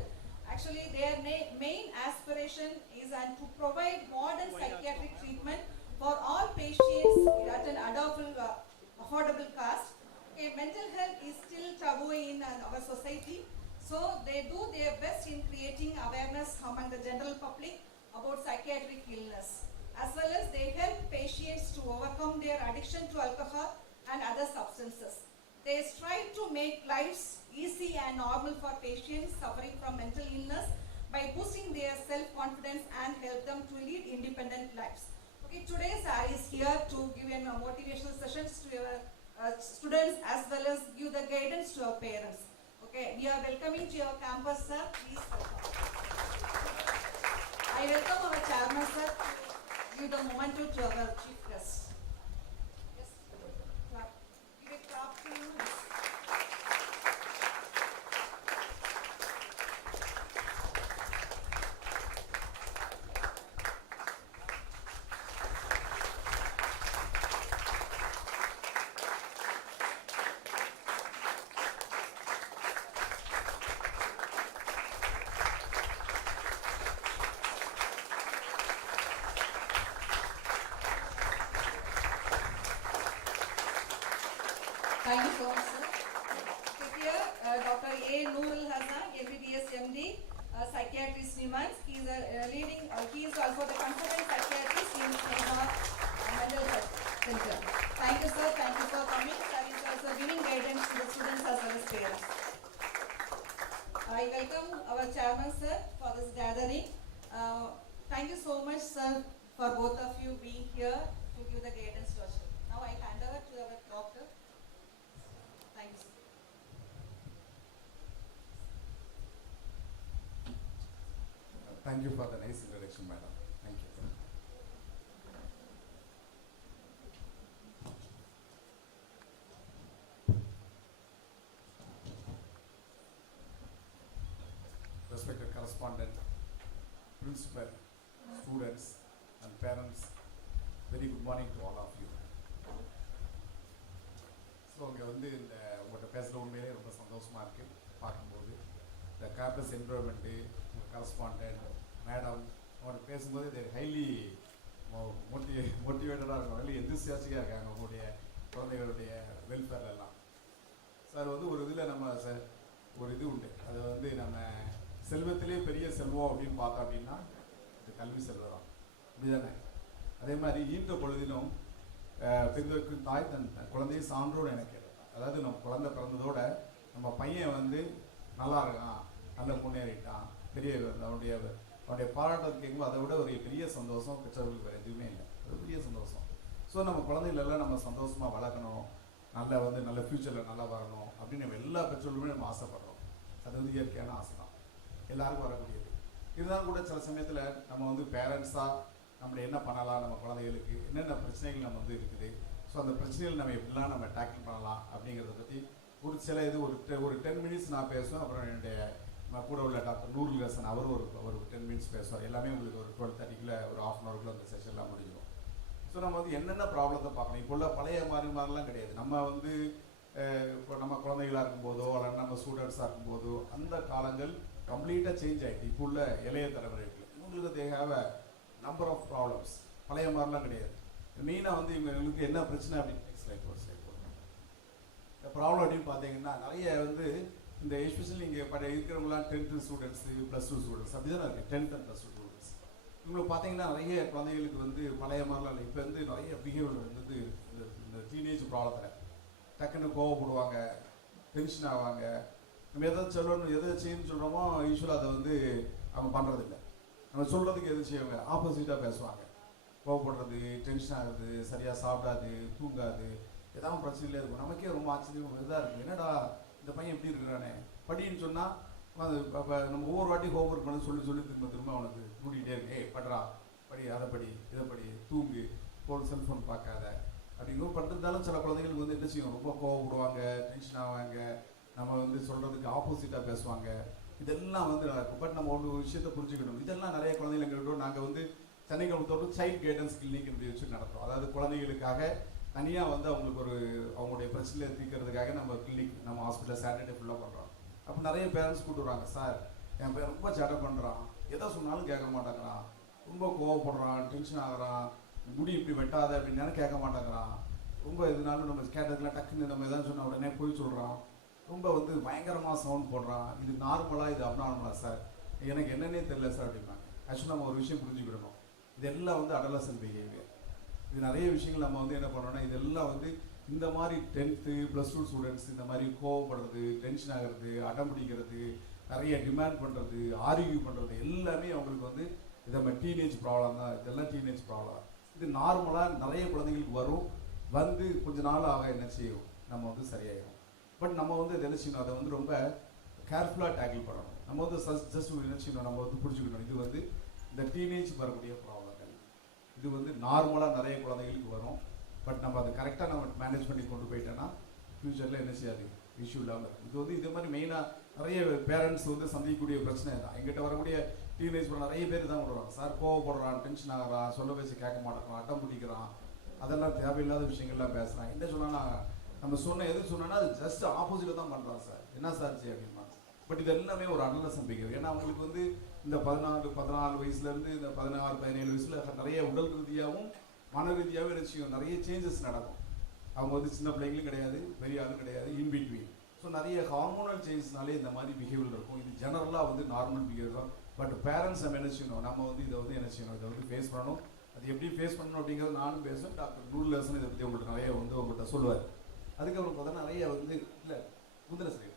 Actually, their main aspiration is to provide modern psychiatric treatment for all patients at an affordable cost. Okay, mental health is still taboo in our society, so they do their best in creating awareness among the general public about psychiatric illness, as well as they help patients to overcome their addiction to alcohol and other substances. They strive to make lives easy and normal for patients suffering from mental illness by boosting their self-confidence and help them to lead independent lives. Okay, today Sari is here to give a motivational sessions to your students as well as give the guidance to our parents. Okay, we are welcoming to your campus, sir. Please welcome. I welcome our chairman, sir, to give the momentum to our chief guest. Yes, clap. Give a clap to you. Thank you so much, sir. Here, Dr. A. Noorul Hassan, MBBS MD, psychiatrist Nimans. He is he is also the consultant psychiatrist in Sneka Mental Health Center. Thank you, sir. Thank you for coming. Sir is also giving guidance to the students as well as parents. I welcome our chairman, sir, for this gathering. Thank you so much, sir, for both of you being here to give the guidance to us. Now I hand over to our doctor. Thank you, sir. Thank you for the nice introduction, madam. Thank you. Respected correspondent, principal, students and parents, very good morning to all of you. So அங்கே வந்து இந்த உங்கள்கிட்ட பேசுகிற உண்மையிலே ரொம்ப சந்தோஷமாக இருக்குது பார்க்கும்போது. இந்த கேம்பஸ் என்விரான்மெண்ட்டு, உங்கள் கரஸ்பாண்டன்ட் மேடம் அவங்கள்ட்ட பேசும்போது இது ஹைலி மோட்டிவேட்டடாக இருக்கும், ஹைலி எந்தூசியாஸ்டிக்காக இருக்காங்க உங்களுடைய குழந்தைகளுடைய வெல்ஃபேர்லாம். சார் வந்து ஒரு இதில் நம்ம ஒரு இது உண்டு, அது வந்து நம்ம செல்வத்திலே பெரிய செல்வம் அப்படின்னு பார்த்தோம் அப்படின்னா இது கல்வி செல்வம் தான், அப்படி தானே? அதே மாதிரி ஈன்ற பொழுதிலும் பெண்களுக்கு தாய் தன் குழந்தையை சான்றோடு நினைக்கிறது. அதாவது நம்ம குழந்தை பிறந்ததோட நம்ம பையன் வந்து நல்லா இருக்கான், நல்லா முன்னேறிட்டான், பெரிய அவனுடைய பாராட்டம் கேட்கும்போது அதை விட ஒரு பெரிய சந்தோஷம் பெற்றவர்களுக்கு வேறு எதுவுமே இல்லை, ஒரு பெரிய சந்தோஷம். ஸோ நம்ம குழந்தைகளெல்லாம் நம்ம சந்தோஷமாக வளர்க்கணும், நல்ல ஃப்யூச்சரில் நல்லா வரணும் அப்படின்னு நம்ம எல்லா பெற்றோர்களுமே நம்ம ஆசைப்படுறோம். அது வந்து இயற்கையான ஆசை தான், எல்லாருக்கும் வரக்கூடியது. இருந்தாலும் கூட சில சமயத்தில் நம்ம வந்து பேரண்ட்ஸாக நம்ம என்ன பண்ணலாம், நம்ம குழந்தைகளுக்கு என்னென்ன பிரச்சனைகள் நம்ம வந்து இருக்குது, ஸோ அந்த பிரச்சனைகள் நம்ம எப்படிலாம் நம்ம டேக்கிள் பண்ணலாம் அப்படிங்கிறத பற்றி ஒரு சில இது ஒரு 10 மினிட்ஸ் நான் பேசுவேன். அப்புறம் என்னுடைய கூட உள்ள டாக்டர் நூருல் ஹசன் அவரும் ஒரு 10 மினிட்ஸ் பேசுவார். எல்லாமே உங்களுக்கு ஒரு 12:30 ஒரு ½ அன் ஹவருக்குள்ள அந்த செஷன்லாம் முடிஞ்சிடும். ஸோ நம்ம வந்து என்னென்ன ப்ராப்ளத்தை பார்க்கணும். இப்போ உள்ள பழைய மாதிரிலாம் கிடையாது. நம்ம வந்து இப்போ நம்ம குழந்தைகளாக இருக்கும்போதோ அல்லது நம்ம ஸ்டூடெண்ட்ஸாக இருக்கும்போதோ அந்த காலங்கள் கம்ப்ளீட்டாக சேஞ்ச் ஆகிட்டு இப்போ உள்ள இளைய தலைமுறைக்கு இவங்களுக்கு they have a number of problems. பழைய மாதிரிலாம் கிடையாது. மெயினாக வந்து இவங்களுக்கு என்ன பிரச்சனை அப்படின்னு நெக்ஸ்ட் ஸ்லைட் போடுறோம். இந்த ப்ராப்ளம் அப்படின்னு பார்த்தீங்கன்னா நிறைய வந்து இந்த எஸ்பெஷலி இங்கே இருக்கிறவங்களாம் 10th ஸ்டூடெண்ட்ஸு +2 ஸ்டூடெண்ட்ஸ் அப்படி தானே இருக்குது. 10th and +2 ஸ்டூடெண்ட்ஸ் இவங்களுக்கு பார்த்தீங்கன்னா நிறைய குழந்தைகளுக்கு வந்து பழைய மாதிரிலாம் இல்லை. இப்போ வந்து நிறைய பிஹேவியர் வந்து இந்த டீனேஜ் ப்ராப்ளத்தில் டக்குன்னு கோவப்படுவாங்க, டென்ஷன் ஆவாங்க. நம்ம எதாவது சொல்லணும், எதை செய்யணும்னு சொல்கிறோமோ யூஸ்வலாக அதை வந்து அவங்க பண்ணுறதில்லை. நம்ம சொல்கிறதுக்கு எது செய்வாங்க, ஆப்போசிட்டாக பேசுவாங்க. கோவப்படுறது, டென்ஷன் ஆகுது, சரியாக சாப்பிடாது, தூங்காது, ஏதாவது பிரச்சனையிலே இருக்கும். நமக்கே ரொம்ப ஆச்சரியம் இதாக இருக்குது, என்னடா இந்த பையன் எப்படி இருக்கிறானே படின்னு சொன்னால் அது நம்ம ஒவ்வொரு வாட்டி ஹோம்ஒர்க் பண்ண சொல்லி திரும்ப அவனுக்கு கூட்டிகிட்டே இருக்கு. படுறா, படி, அதை படி, இதை படி, தூங்கு, செல்ஃபோன் பார்க்காத அப்படிங்கும் பண்ணிருந்தாலும் சில குழந்தைகளுக்கு வந்து என்ன செய்யும், ரொம்ப கோவப்படுவாங்க, டென்ஷன் ஆவாங்க, நம்ம வந்து சொல்கிறதுக்கு ஆப்போசிட்டாக பேசுவாங்க. இதெல்லாம் வந்து நடக்கும். பட் நம்ம ஒரு விஷயத்தை புரிஞ்சுக்கணும். இதெல்லாம் நிறைய குழந்தைகளுக்கு நாங்கள் வந்து சென்னை கவர்மெண்ட்டோட சைல்ட் கைடன்ஸ் கிளினிக் இப்படி வச்சு நடத்துகிறோம். அதாவது குழந்தைகளுக்காக தனியாக வந்து அவங்களுக்கு ஒரு அவங்களுடைய பிரச்சனையை தீர்க்கறதுக்காக நம்ம கிளினிக் நம்ம ஹாஸ்பிட்டல் சாட்டர்டே ஃபுல்லாக பண்ணுறோம். அப்போ நிறைய பேரண்ட்ஸ் கூப்பிட்டு வராங்க, சார் என் பையன் ரொம்ப சேட்டை பண்ணுறான், எதை சொன்னாலும் கேட்க மாட்டேங்கிறான், ரொம்ப கோவப்படுறான், டென்ஷன் ஆகுறான், முடி இப்படி வெட்டாத அப்படின்னாலும் கேட்க மாட்டேங்கிறான், ரொம்ப இதனாலும் நம்ம கேட்டதுக்குலாம் டக்குன்னு நம்ம எதாவது சொன்ன உடனே போய் சொல்கிறான், ரொம்ப வந்து பயங்கரமாக சவுண்ட் போடுறான், இது நார்மலாக இது அப்நார்மலா சார், எனக்கு என்னன்னே தெரியல சார் அப்படிம்பாங்க. ஆக்சுவலாக நம்ம ஒரு விஷயம் புரிஞ்சுக்கிடணும், இதெல்லாம் வந்து அடலசன்ட் பிஹேவியர். இது நிறைய விஷயங்கள் நம்ம வந்து என்ன பண்ணுறோம்னா இதெல்லாம் வந்து இந்த மாதிரி 10th +2 ஸ்டூடெண்ட்ஸ் இந்த மாதிரி கோவப்படுறது, டென்ஷன் ஆகிறது, அடம் பிடிக்கிறது, நிறைய டிமாண்ட் பண்ணுறது, ஆர்கியூ பண்ணுறது எல்லாமே அவங்களுக்கு வந்து இதை டீனேஜ் ப்ராப்ளம் தான். இதெல்லாம் டீனேஜ் ப்ராப்ளம். இது நார்மலாக நிறைய குழந்தைங்களுக்கு வரும். வந்து கொஞ்ச நாள் ஆக என்ன செய்யும், நம்ம வந்து சரியாயிடும். பட் நம்ம வந்து இதை என்ன செய்யணும், அதை வந்து ரொம்ப கேர்ஃபுல்லாக டேக்கிள் பண்ணணும். நம்ம வந்து ஜஸ்ட் என்ன செய்யணும், நம்ம வந்து புரிஞ்சுக்கணும், இது வந்து இந்த டீனேஜ் வரக்கூடிய ப்ராப்ளங்கள். இது வந்து நார்மலாக நிறைய குழந்தைகளுக்கு வரும். பட் நம்ம அதை கரெக்டாக நம்ம மேனேஜ் பண்ணி கொண்டு போயிட்டோன்னா ஃப்யூச்சரில் என்ன செய்யாது, இஷ்யூ இல்லாமல். இது வந்து இது மாதிரி மெயினாக நிறைய பேரண்ட்ஸ் வந்து சந்திக்கக்கூடிய பிரச்சனை தான். எங்கிட்ட வரக்கூடிய டீனேஜ் நிறைய பேர் தான் விடுவாங்க, சார் கோவப்படுறான், டென்ஷன் ஆகிறான், சொல்ல பேசி கேட்க மாட்டேங்கிறான், அட்டம் பிடிக்கிறான், அதெல்லாம் தேவையில்லாத விஷயங்கள்லாம் பேசுகிறான். என்ன சொன்னா நம்ம சொன்ன எது சொன்னோன்னா அது ஜஸ்ட் ஆப்போசிட்டாக தான் பண்ணுறான் சார், என்ன சார் செய்ய அப்படின்னா. பட் இது எல்லாமே ஒரு அடலசன்ட் பிஹேவியர். ஏன்னா அவங்களுக்கு வந்து இந்த 14 வயசுலேருந்து இந்த 16-17 வயசில் நிறைய உடல் ரீதியாகவும் மன ரீதியாகவும் நிச்சயம் நிறைய சேஞ்சஸ் நடக்கும். அவங்க வந்து சின்ன பிள்ளைங்களும் கிடையாது, பெரிய ஆளும் கிடையாது, இன்பிட்வீன். ஸோ நிறைய ஹார்மோனல் சேஞ்சஸ்னாலே இந்த மாதிரி பிஹேவியர் இருக்கும். இது ஜெனரலாக வந்து நார்மல் பிஹேவியர் தான். பட் பேரண்ட்ஸ் நம்ம என்ன செய்யணும், நம்ம வந்து இதை வந்து என்ன செய்யணும், இதை வந்து ஃபேஸ் பண்ணணும். அது எப்படி ஃபேஸ் பண்ணணும் அப்படிங்கிறது நானும் பேசுவேன். டாக்டர் நூர்லசன் இதை பற்றி உங்கள்கிட்ட நிறைய வந்து உங்கள்கிட்ட சொல்லுவார். அதுக்கப்புறம் பார்த்தா நிறைய வந்து இல்லை முந்திர சரி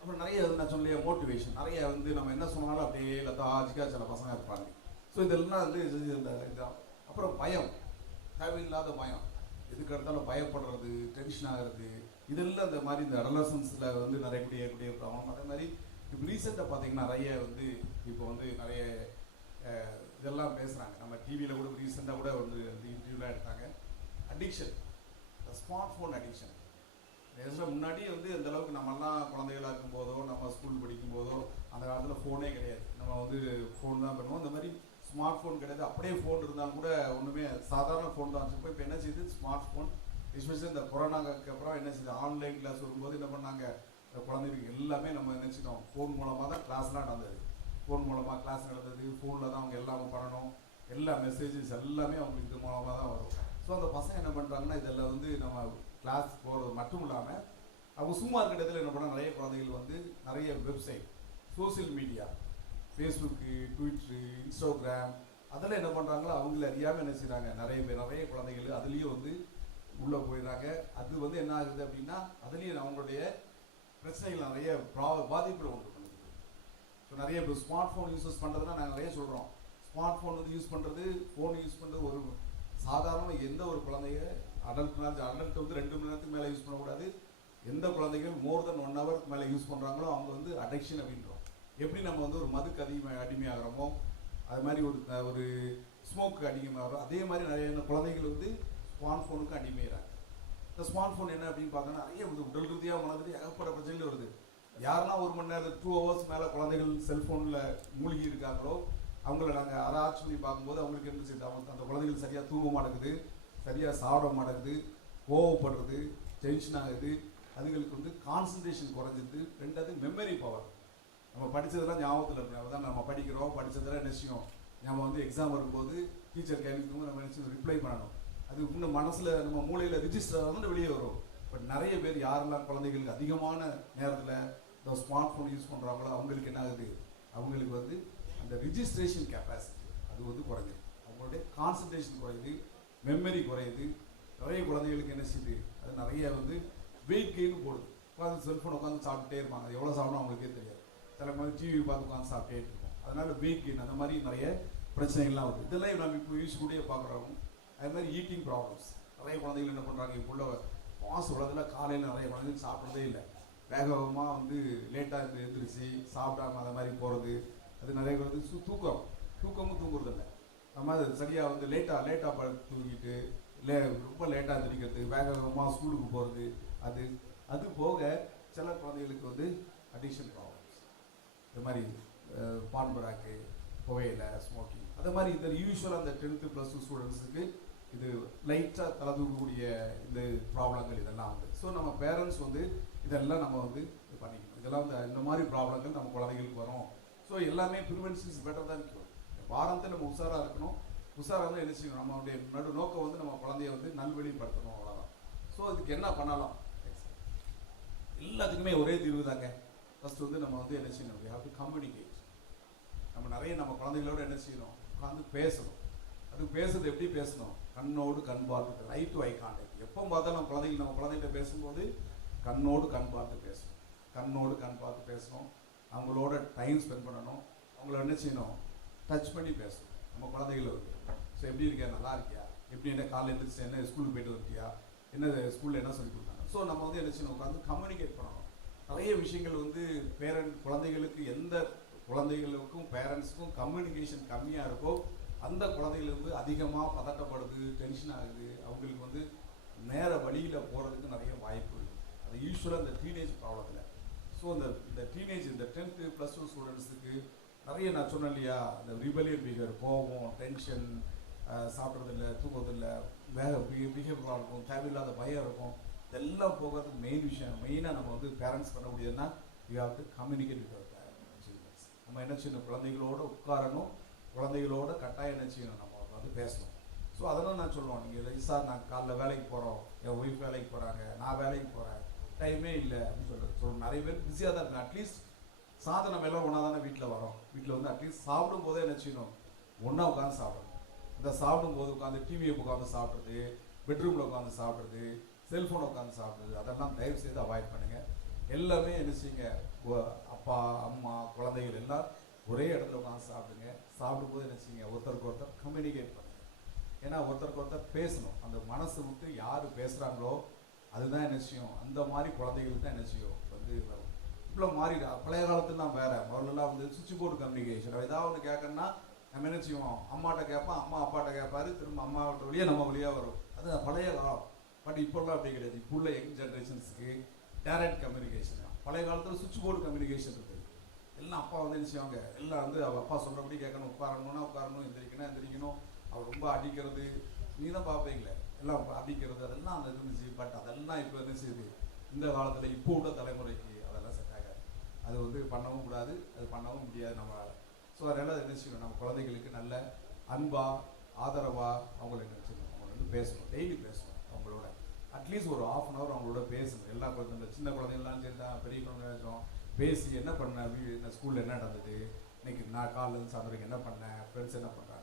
அப்புறம் நிறைய நான் சொல்லிய மோட்டிவேஷன் நிறைய வந்து நம்ம என்ன சொன்னாலும் அப்படியே லதாஜிக்காக சில பசங்க இருப்பாங்க. ஸோ இதெல்லாம் வந்து இதுதான். அப்புறம் பயம், தேவையில்லாத பயம், எதுக்கு எடுத்தாலும் பயப்படுறது, டென்ஷன் ஆகிறது, இதெல்லாம் இந்த மாதிரி இந்த அடலசன்ஸில் வந்து நிறைய கூடிய ப்ராப்ளம். அதே மாதிரி இப்போ ரீசெண்டாக பார்த்தீங்கன்னா நிறைய வந்து இப்போ வந்து நிறைய இதெல்லாம் பேசுகிறாங்க. நம்ம டிவியில் கூட ரீசெண்டாக கூட வந்து இன்டர்வியூலாம் எடுத்தாங்க. Addiction, smart phone addiction. முன்னாடி வந்து இந்த அளவுக்கு நம்மெல்லாம் குழந்தைகளாக இருக்கும்போதோ நம்ம ஸ்கூல் படிக்கும் போதோ அந்த காலத்தில் ஃபோனே கிடையாது. நம்ம வந்து ஃபோன் தான் பண்ணுவோம். இந்த மாதிரி ஸ்மார்ட் ஃபோன் கிடையாது. அப்படியே ஃபோன் இருந்தாலும் கூட ஒன்றுமே சாதாரண ஃபோன் தான் வச்சுருப்போம். இப்போ என்ன செய்யுது, ஸ்மார்ட் ஃபோன், எஸ்பெஷலி இந்த கொரோனாக்கு அப்புறம் என்ன செய்யுது, ஆன்லைன் கிளாஸ் வரும்போது என்ன பண்ணாங்க, குழந்தைகளுக்கு எல்லாமே நம்ம என்ன செய்யணும், ஃபோன் மூலமாக தான் கிளாஸ்லாம் நடந்தது. ஃபோன் மூலமாக கிளாஸ் நடந்தது, ஃபோனில் தான் அவங்க எல்லாமே பண்ணணும், எல்லா மெசேஜஸ் எல்லாமே அவங்களுக்கு இது மூலமாக தான் வரும். ஸோ அந்த பசங்க என்ன பண்ணுறாங்கன்னா இதெல்லாம் வந்து நம்ம கிளாஸ் போகிறது மட்டும் இல்லாமல் அவங்க சும்மா இருக்கிற இடத்துல என்ன பண்ணால் நிறைய குழந்தைகள் வந்து நிறைய website, social media, Facebook, Twitter, Instagram, அதெல்லாம் என்ன பண்ணுறாங்களோ அவங்கள அறியாமல் என்ன செய்கிறாங்க, நிறைய குழந்தைகள் அதுலேயும் வந்து உள்ளே போயிடுறாங்க. அது வந்து என்ன ஆகுது அப்படின்னா அதுலேயும் அவங்களுடைய பிரச்சனைகள் நிறைய பாதிப்பில் உண்டு பண்ணுது. ஸோ நிறைய இப்போ ஸ்மார்ட் ஃபோன் யூஸஸ் பண்ணுறதுனா நாங்கள் நிறைய சொல்கிறோம். ஸ்மார்ட் ஃபோன் வந்து யூஸ் பண்ணுறது, ஃபோன் யூஸ் பண்ணுறது ஒரு சாதாரண எந்த ஒரு குழந்தைய அடல்ட் வந்து 2 மணி நேரத்துக்கு மேலே யூஸ் பண்ணக்கூடாது. எந்த குழந்தைகள் மோர் தென் 1 ஹவருக்கு மேலே யூஸ் பண்ணுறாங்களோ அவங்க வந்து அடிக்ஷன் அப்படின்றோம். எப்படி நம்ம வந்து ஒரு மதுக்கு அடிமையாகிறோமோ அது மாதிரி ஒரு ஸ்மோக்கு அடிமையாகிறோம், அதே மாதிரி நிறைய குழந்தைகள் வந்து ஸ்மார்ட் ஃபோனுக்கு அடிமையாகிறாங்க. இந்த ஸ்மார்ட் ஃபோன் என்ன அப்படின்னு பார்த்தோன்னா நிறைய வந்து உடல் ரீதியாக மனதில் ஏகப்பட்ட பிரச்சனைகள் வருது. யாரெல்லாம் 1 மணி நேரத்துக்கு 2 ஹவர்ஸ் மேலே குழந்தைகள் செல்ஃபோனில் மூழ்கி இருக்காங்களோ அவங்கள நாங்கள் ஆராய்ச்சி பண்ணி பார்க்கும்போது அவங்களுக்கு என்ன செய்யுது, அந்த குழந்தைகள் சரியாக தூங்க மாட்டேங்குது, சரியாக சாப்பிட மாட்டேங்குது, கோவப்படுறது, டென்ஷன் ஆகுது, அதுங்களுக்கு வந்து கான்சன்ட்ரேஷன் குறைஞ்சிது. 2வது மெமரி பவர், நம்ம படித்ததெல்லாம் ஞாபகத்தில் இருக்கணும். அதுதான் நம்ம படிக்கிறோம், படித்ததெல்லாம் நிச்சயம் நம்ம வந்து எக்ஸாம் வரும்போது டீச்சர் கேள்விக்கும் நம்ம நிச்சயம் ரிப்ளை பண்ணணும். அது இன்னும் மனசில் நம்ம மூளையில் ரிஜிஸ்டர் வந்து வெளியே வரும். பட் நிறைய பேர் யாரெல்லாம் குழந்தைகளுக்கு அதிகமான நேரத்தில் இந்த ஸ்மார்ட் ஃபோன் யூஸ் பண்ணுறாங்களோ அவங்களுக்கு என்ன ஆகுது, அவங்களுக்கு வந்து அந்த ரிஜிஸ்ட்ரேஷன் கெப்பாசிட்டி அது வந்து குறைஞ்சிது, அவங்களுடைய கான்சன்ட்ரேஷன் குறையுது, மெமரி குறையுது. நிறைய குழந்தைகளுக்கு என்ன செய்யுது, அது நிறைய வந்து வெயிட் கெயின் போடுது. உட்காந்து செல்ஃபோன் உட்காந்து சாப்பிட்டுட்டே இருப்பாங்க, அது எவ்வளோ சாப்பிடும் அவங்களுக்கே தெரியாது. சில குழந்தை டிவி பார்த்து உட்காந்து சாப்பிட்டே இருக்கும், அதனால வெயிட் கெயின் அந்த மாதிரி நிறைய பிரச்சனைகள்லாம் வருது. இதெல்லாம் நம்ம இப்போ யூஸ் கூட பார்க்குறோம். அது மாதிரி ஈட்டிங் ப்ராப்ளம்ஸ், நிறைய குழந்தைகள் என்ன பண்ணுறாங்க, இப்போ உள்ள மாசு உலகத்தில் காலையில் நிறைய குழந்தைகள் சாப்பிட்றதே இல்லை, வேகமாக வந்து லேட்டாக எழுந்திரிச்சு சாப்பிடாம அந்த மாதிரி போகிறது. அது நிறைய வந்து தூக்கமும் தூங்குறதில்லை. நம்ம அது சரியாக வந்து லேட்டாக தூங்கிட்டு ரொம்ப லேட்டாக திரிக்கிறது, வேகமாக ஸ்கூலுக்கு போகிறது, அது அது போக சில குழந்தைகளுக்கு வந்து அடிக்ஷன் ப்ராப்ளம்ஸ், இந்த மாதிரி பான்பராக்கு, புகையில, ஸ்மோக்கிங், அது மாதிரி இந்த யூஸ்வலாக அந்த 10th + 2 ஸ்டூடெண்ட்ஸுக்கு இது லைட்டாக தலதூக்கக்கூடிய இந்த ப்ராப்ளங்கள் இதெல்லாம் வந்து. ஸோ நம்ம பேரண்ட்ஸ் வந்து இதெல்லாம் நம்ம வந்து இது பண்ணிக்கணும். இதெல்லாம் வந்து இந்த மாதிரி ப்ராப்ளங்கள் நம்ம குழந்தைகளுக்கு வரும். ஸோ எல்லாமே ப்ரிவென்ஷன் இஸ் பெட்டர் தான் கியூர். வாரத்தை நம்ம உஷாராக இருக்கணும். உஷாராக வந்து என்ன செய்யணும், நம்மளுடைய நோக்கம் வந்து நம்ம குழந்தைய வந்து நல்வழிப்படுத்தணும், அவ்வளோதான். ஸோ இதுக்கு என்ன பண்ணலாம், எல்லாத்துக்குமே ஒரே தீர்வு தாங்க. ஃபர்ஸ்ட் வந்து நம்ம வந்து என்ன செய்யணும், we have to communicate. நம்ம நிறைய நம்ம குழந்தைகளோட என்ன செய்யணும், உட்காந்து பேசணும். அது பேசுறது எப்படி பேசணும், கண்ணோடு கண் பார்த்து, ஐ டு ஐ கான்டாக்ட். எப்போ பார்த்தாலும் நம்ம குழந்தைகிட்ட பேசும்போது கண்ணோடு கண் பார்த்து பேசணும். கண்ணோடு கண் பார்த்து பேசணும். அவங்களோட டைம் ஸ்பெண்ட் பண்ணணும். அவங்கள என்ன செய்யணும், டச் பண்ணி பேசணும். நம்ம குழந்தைகள் வந்து ஸோ எப்படி இருக்கியா, நல்லா இருக்கியா, எப்படி என்ன காலையில் எழுந்திரிச்சு என்ன ஸ்கூலுக்கு போயிட்டு இருக்கியா, என்ன ஸ்கூலில் என்ன சொல்லி கொடுத்தாங்க. ஸோ நம்ம வந்து என்ன செய்யணும், உட்காந்து கம்யூனிகேட் பண்ணணும். நிறைய விஷயங்கள் வந்து குழந்தைகளுக்கு எந்த குழந்தைகளுக்கும் பேரண்ட்ஸுக்கும் கம்யூனிகேஷன் கம்மியாக இருக்கோ அந்த குழந்தைகள் வந்து அதிகமாக பதட்டப்படுது, டென்ஷன் ஆகுது. அவங்களுக்கு வந்து நேர வழியில் போகிறதுக்கு நிறைய வாய்ப்பு இருக்குது. அது யூஸ்வலாக இந்த டீனேஜ் ப்ராப்ளத்தில். ஸோ இந்த டீனேஜ் இந்த 10th + 2 ஸ்டூடெண்ட்ஸுக்கு நிறைய நான் சொன்னேன் இல்லையா, இந்த ரிபலியன் பிஹேவியர், கோபம், டென்ஷன், சாப்பிட்றதில்ல, தூங்குறதில்லை, பிஹேவியராக இருக்கும், தேவையில்லாத பயம் இருக்கும். இதெல்லாம் போகிறதுக்கு மெயினாக நம்ம வந்து பேரண்ட்ஸ் பண்ண முடியுதுன்னா you have to communicate with our parents. நம்ம என்ன செய்யணும், குழந்தைகளோட உட்காரணும், குழந்தைகளோட கட்டாயம் என்ன செய்யணும், நம்ம வந்து பேசணும். ஸோ அதெல்லாம் நான் சொல்லுவோம், நீங்கள் சார் நான் காலைல வேலைக்கு போகிறோம், என் ஒய்ஃப் வேலைக்கு போகிறாங்க, நான் வேலைக்கு போகிறேன், டைமே இல்லை அப்படின்னு சொல்கிறேன். நிறைய பேர் பிஸியாக தான் இருக்கு. அட்லீஸ்ட் சாதனம் எல்லாம் ஒன்றா தானே வீட்டில் வரோம். வீட்டில் வந்து அட்லீஸ்ட் சாப்பிடும் போதே என்ன செய்யணும், ஒன்றா உட்காந்து சாப்பிடணும். இந்த சாப்பிடும் போது உட்காந்து டிவியை உட்காந்து சாப்பிட்றது, பெட்ரூமில் உட்காந்து சாப்பிட்றது, செல்ஃபோனை உட்காந்து சாப்பிட்றது, அதெல்லாம் தயவு செய்து அவாய்ட் பண்ணுங்கள். எல்லாமே என்ன செய்யுங்க, அப்பா அம்மா குழந்தைகள் எல்லாம் ஒரே இடத்துல உட்காந்து சாப்பிடுங்க. சாப்பிடும்போது என்ன செய்யுங்க, ஒருத்தருக்கு ஒருத்தர் கம்யூனிகேட் பண்ணுங்க. ஏன்னா ஒருத்தருக்கு ஒருத்தர் பேசணும். அந்த மனசு விட்டு யார் பேசுகிறாங்களோ அதுதான் என்ன செய்யும், அந்த மாதிரி குழந்தைகள் தான் என்ன செய்யும் வந்து வரும். இப்போ மாறிடா, பழைய காலத்துலாம் வேற. முதல்லலாம் வந்து சுவிட்ச் போர்டு கம்யூனிகேஷன். ஏதாவது ஒன்று கேட்கணும்னா நம்ம என்ன செய்வோம், அம்மாட்ட கேட்போம், அம்மா அப்பாட்ட கேட்பாரு, திரும்ப அம்மாவோட வழியாக நம்ம வழியாக வரும். அது பழைய காலம். பட் இப்போல்லாம் அப்படி கிடையாது. இப்போ உள்ள யங் ஜென்ரேஷன்ஸுக்கு டைரக்ட் கம்யூனிகேஷன் தான். பழைய காலத்தில் சுவிட்ச் போர்டு கம்யூனிகேஷன் இருக்குது. எல்லாம் அப்பா வந்து என்ன செய்வாங்க, எல்லாம் வந்து அவள் அப்பா சொல்கிறபடி கேட்கணும், உட்காரணும்னா உட்காரணும், எந்திரிக்கணும். அவள் ரொம்ப அடிக்கிறது நீ தான் பார்ப்பீங்களே, எல்லாம் அடிக்கிறது அதெல்லாம் அந்த இருந்துச்சு. பட் அதெல்லாம் இப்போ என்ன செய்யுது, இந்த காலத்தில் இப்போ உள்ள தலைமுறைக்கு அதெல்லாம் செட் ஆகாது. அது வந்து பண்ணவும் கூடாது, அது பண்ணவும் முடியாது நம்மளால். ஸோ அதனால் என்ன செய்யணும், நம்ம குழந்தைகளுக்கு நல்ல அன்பா ஆதரவாக அவங்கள என்ன செய்யணும், அவங்க வந்து பேசணும், டெய்லி பேசணும். அவங்களோட அட்லீஸ்ட் ஒரு 1/2 அன் ஹவர் அவங்களோட பேசணும். எல்லா குழந்தை சின்ன குழந்தைங்களாம் சரி தான், பெரிய குழந்தைங்களும் பேசி என்ன பண்ண, என்ன ஸ்கூலில் என்ன நடந்தது, இன்னைக்கு நான் காலையிலேருந்து சாயந்தரம் என்ன பண்ணேன், ஃப்ரெண்ட்ஸ் என்ன பண்ணுறாங்க,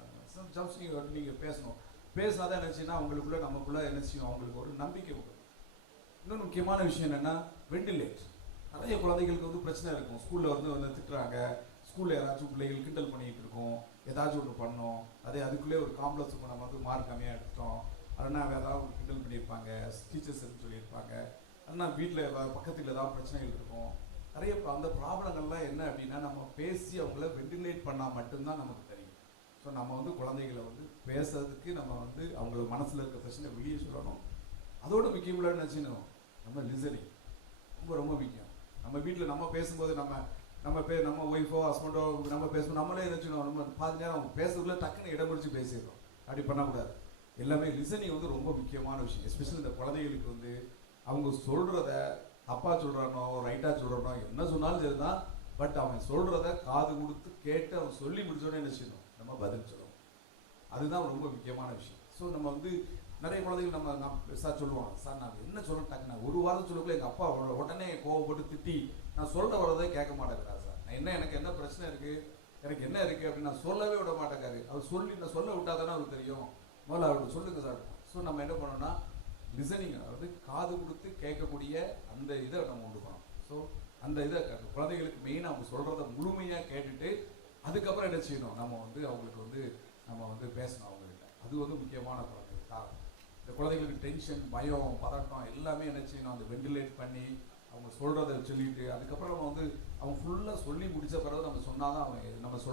நீங்கள் பேசணும். பேசினா தான் என்ன செய்யணும், அவங்களுக்குள்ள நமக்குள்ள என்ன செய்யும், அவங்களுக்கு ஒரு நம்பிக்கை கொடுக்கும். இன்னொன்று முக்கியமான விஷயம் என்னென்னா வெண்டிலேட். நிறைய குழந்தைகளுக்கு வந்து பிரச்சனை இருக்கும். ஸ்கூலில் வந்து திட்டுறாங்க, ஸ்கூலில் யாராச்சும் பிள்ளைகள் கிண்டல் பண்ணிகிட்டு இருக்கோம், ஏதாச்சும் ஒன்று பண்ணோம், அதுக்குள்ளே ஒரு காம்ப்ளெக்ஸ் இருக்கும். நம்ம வந்து மார்க் கம்மியாக எடுத்துட்டோம், அதனால் ஏதாவது ஒரு கிண்டல் பண்ணியிருப்பாங்க, டீச்சர்ஸ் சொல்லியிருப்பாங்க, ஆனால் வீட்டில் பக்கத்தில் ஏதாவது பிரச்சனைகள் இருக்கும். நிறைய அந்த ப்ராப்ளங்கள்லாம் என்ன அப்படின்னா, நம்ம பேசி அவங்கள வெண்டிலேட் பண்ணால் மட்டும்தான் நமக்கு தெரியும். ஸோ நம்ம வந்து குழந்தைகளை வந்து பேசுறதுக்கு நம்ம வந்து அவங்கள மனசில் இருக்க பிரச்சனை வெளியே சொல்லணும். அதோட முக்கியமான என்ன செய்யணும், நம்ம லிசனிங் ரொம்ப ரொம்ப முக்கியம். நம்ம வீட்டில் நம்ம பேசும்போது நம்ம ஒய்ஃபோ ஹஸ்பண்டோ நம்ம பேசும்போது நம்மளே என்ன செய்யணும், நம்ம பாதி நேரம் அவங்க பேசுறதுக்குள்ள டக்குன்னு இடம் பிடிச்சி பேசிடுறோம். அப்படி பண்ணக்கூடாது. எல்லாமே லிசனிங் வந்து ரொம்ப முக்கியமான விஷயம். எஸ்பெஷலி இந்த குழந்தைகளுக்கு வந்து அவங்க சொல்கிறத தப்பாக சொல்கிறானோ ரைட்டாக சொல்கிறானோ என்ன சொன்னாலும் சரி தான், பட் அவன் சொல்கிறத காது கொடுத்து கேட்டு அவன் சொல்லி முடிச்சோடனே என்ன செய்யணும், நம்ம பதில் சொல்லணும். அதுதான் ரொம்ப முக்கியமான விஷயம். ஸோ நம்ம வந்து நிறைய குழந்தைகள் நான் சார் சொல்லுவாங்க, சார் நான் என்ன சொல்ல டக்குன்னு ஒரு வாரம் சொல்லக்குள்ள எங்கள் அப்பா உடனே கோவப்பட்டு திட்டி நான் சொல்ல வரதை கேட்க மாட்டேங்கிறார் சார். நான் எனக்கு என்ன பிரச்சனை இருக்குது, எனக்கு என்ன இருக்குது அப்படின்னு நான் சொல்லவே விட மாட்டேங்காரு. அவர் சொல்லி நான் சொல்ல விட்டால் தானே அவருக்கு தெரியும், முதல்ல அவருக்கு சொல்லுங்க சார். ஸோ நம்ம என்ன பண்ணோம்னா லிசனிங், அதாவது காது கொடுத்து கேட்கக்கூடிய அந்த இதை நம்ம உண்டு பண்ணோம். ஸோ அந்த இதை குழந்தைகளுக்கு மெயினாக அவங்க சொல்கிறத முழுமையாக கேட்டுட்டு அதுக்கப்புறம் என்ன செய்யணும், நம்ம வந்து அவங்களுக்கு வந்து நம்ம வந்து பேசணும் அவங்ககிட்ட. அது வந்து முக்கியமான குழந்தைகள் காரணம். இந்த குழந்தைகளுக்கு டென்ஷன், பயம், பதட்டம் எல்லாமே என்ன செய்யணும், அந்த வெண்டிலேட் பண்ணி அவங்க சொல்கிறத சொல்லிட்டு அதுக்கப்புறம் நம்ம வந்து அவங்க ஃபுல்லாக சொல்லி முடித்த பிறகு நம்ம சொன்னால் தான் அவங்க நம்ம சொல்கிற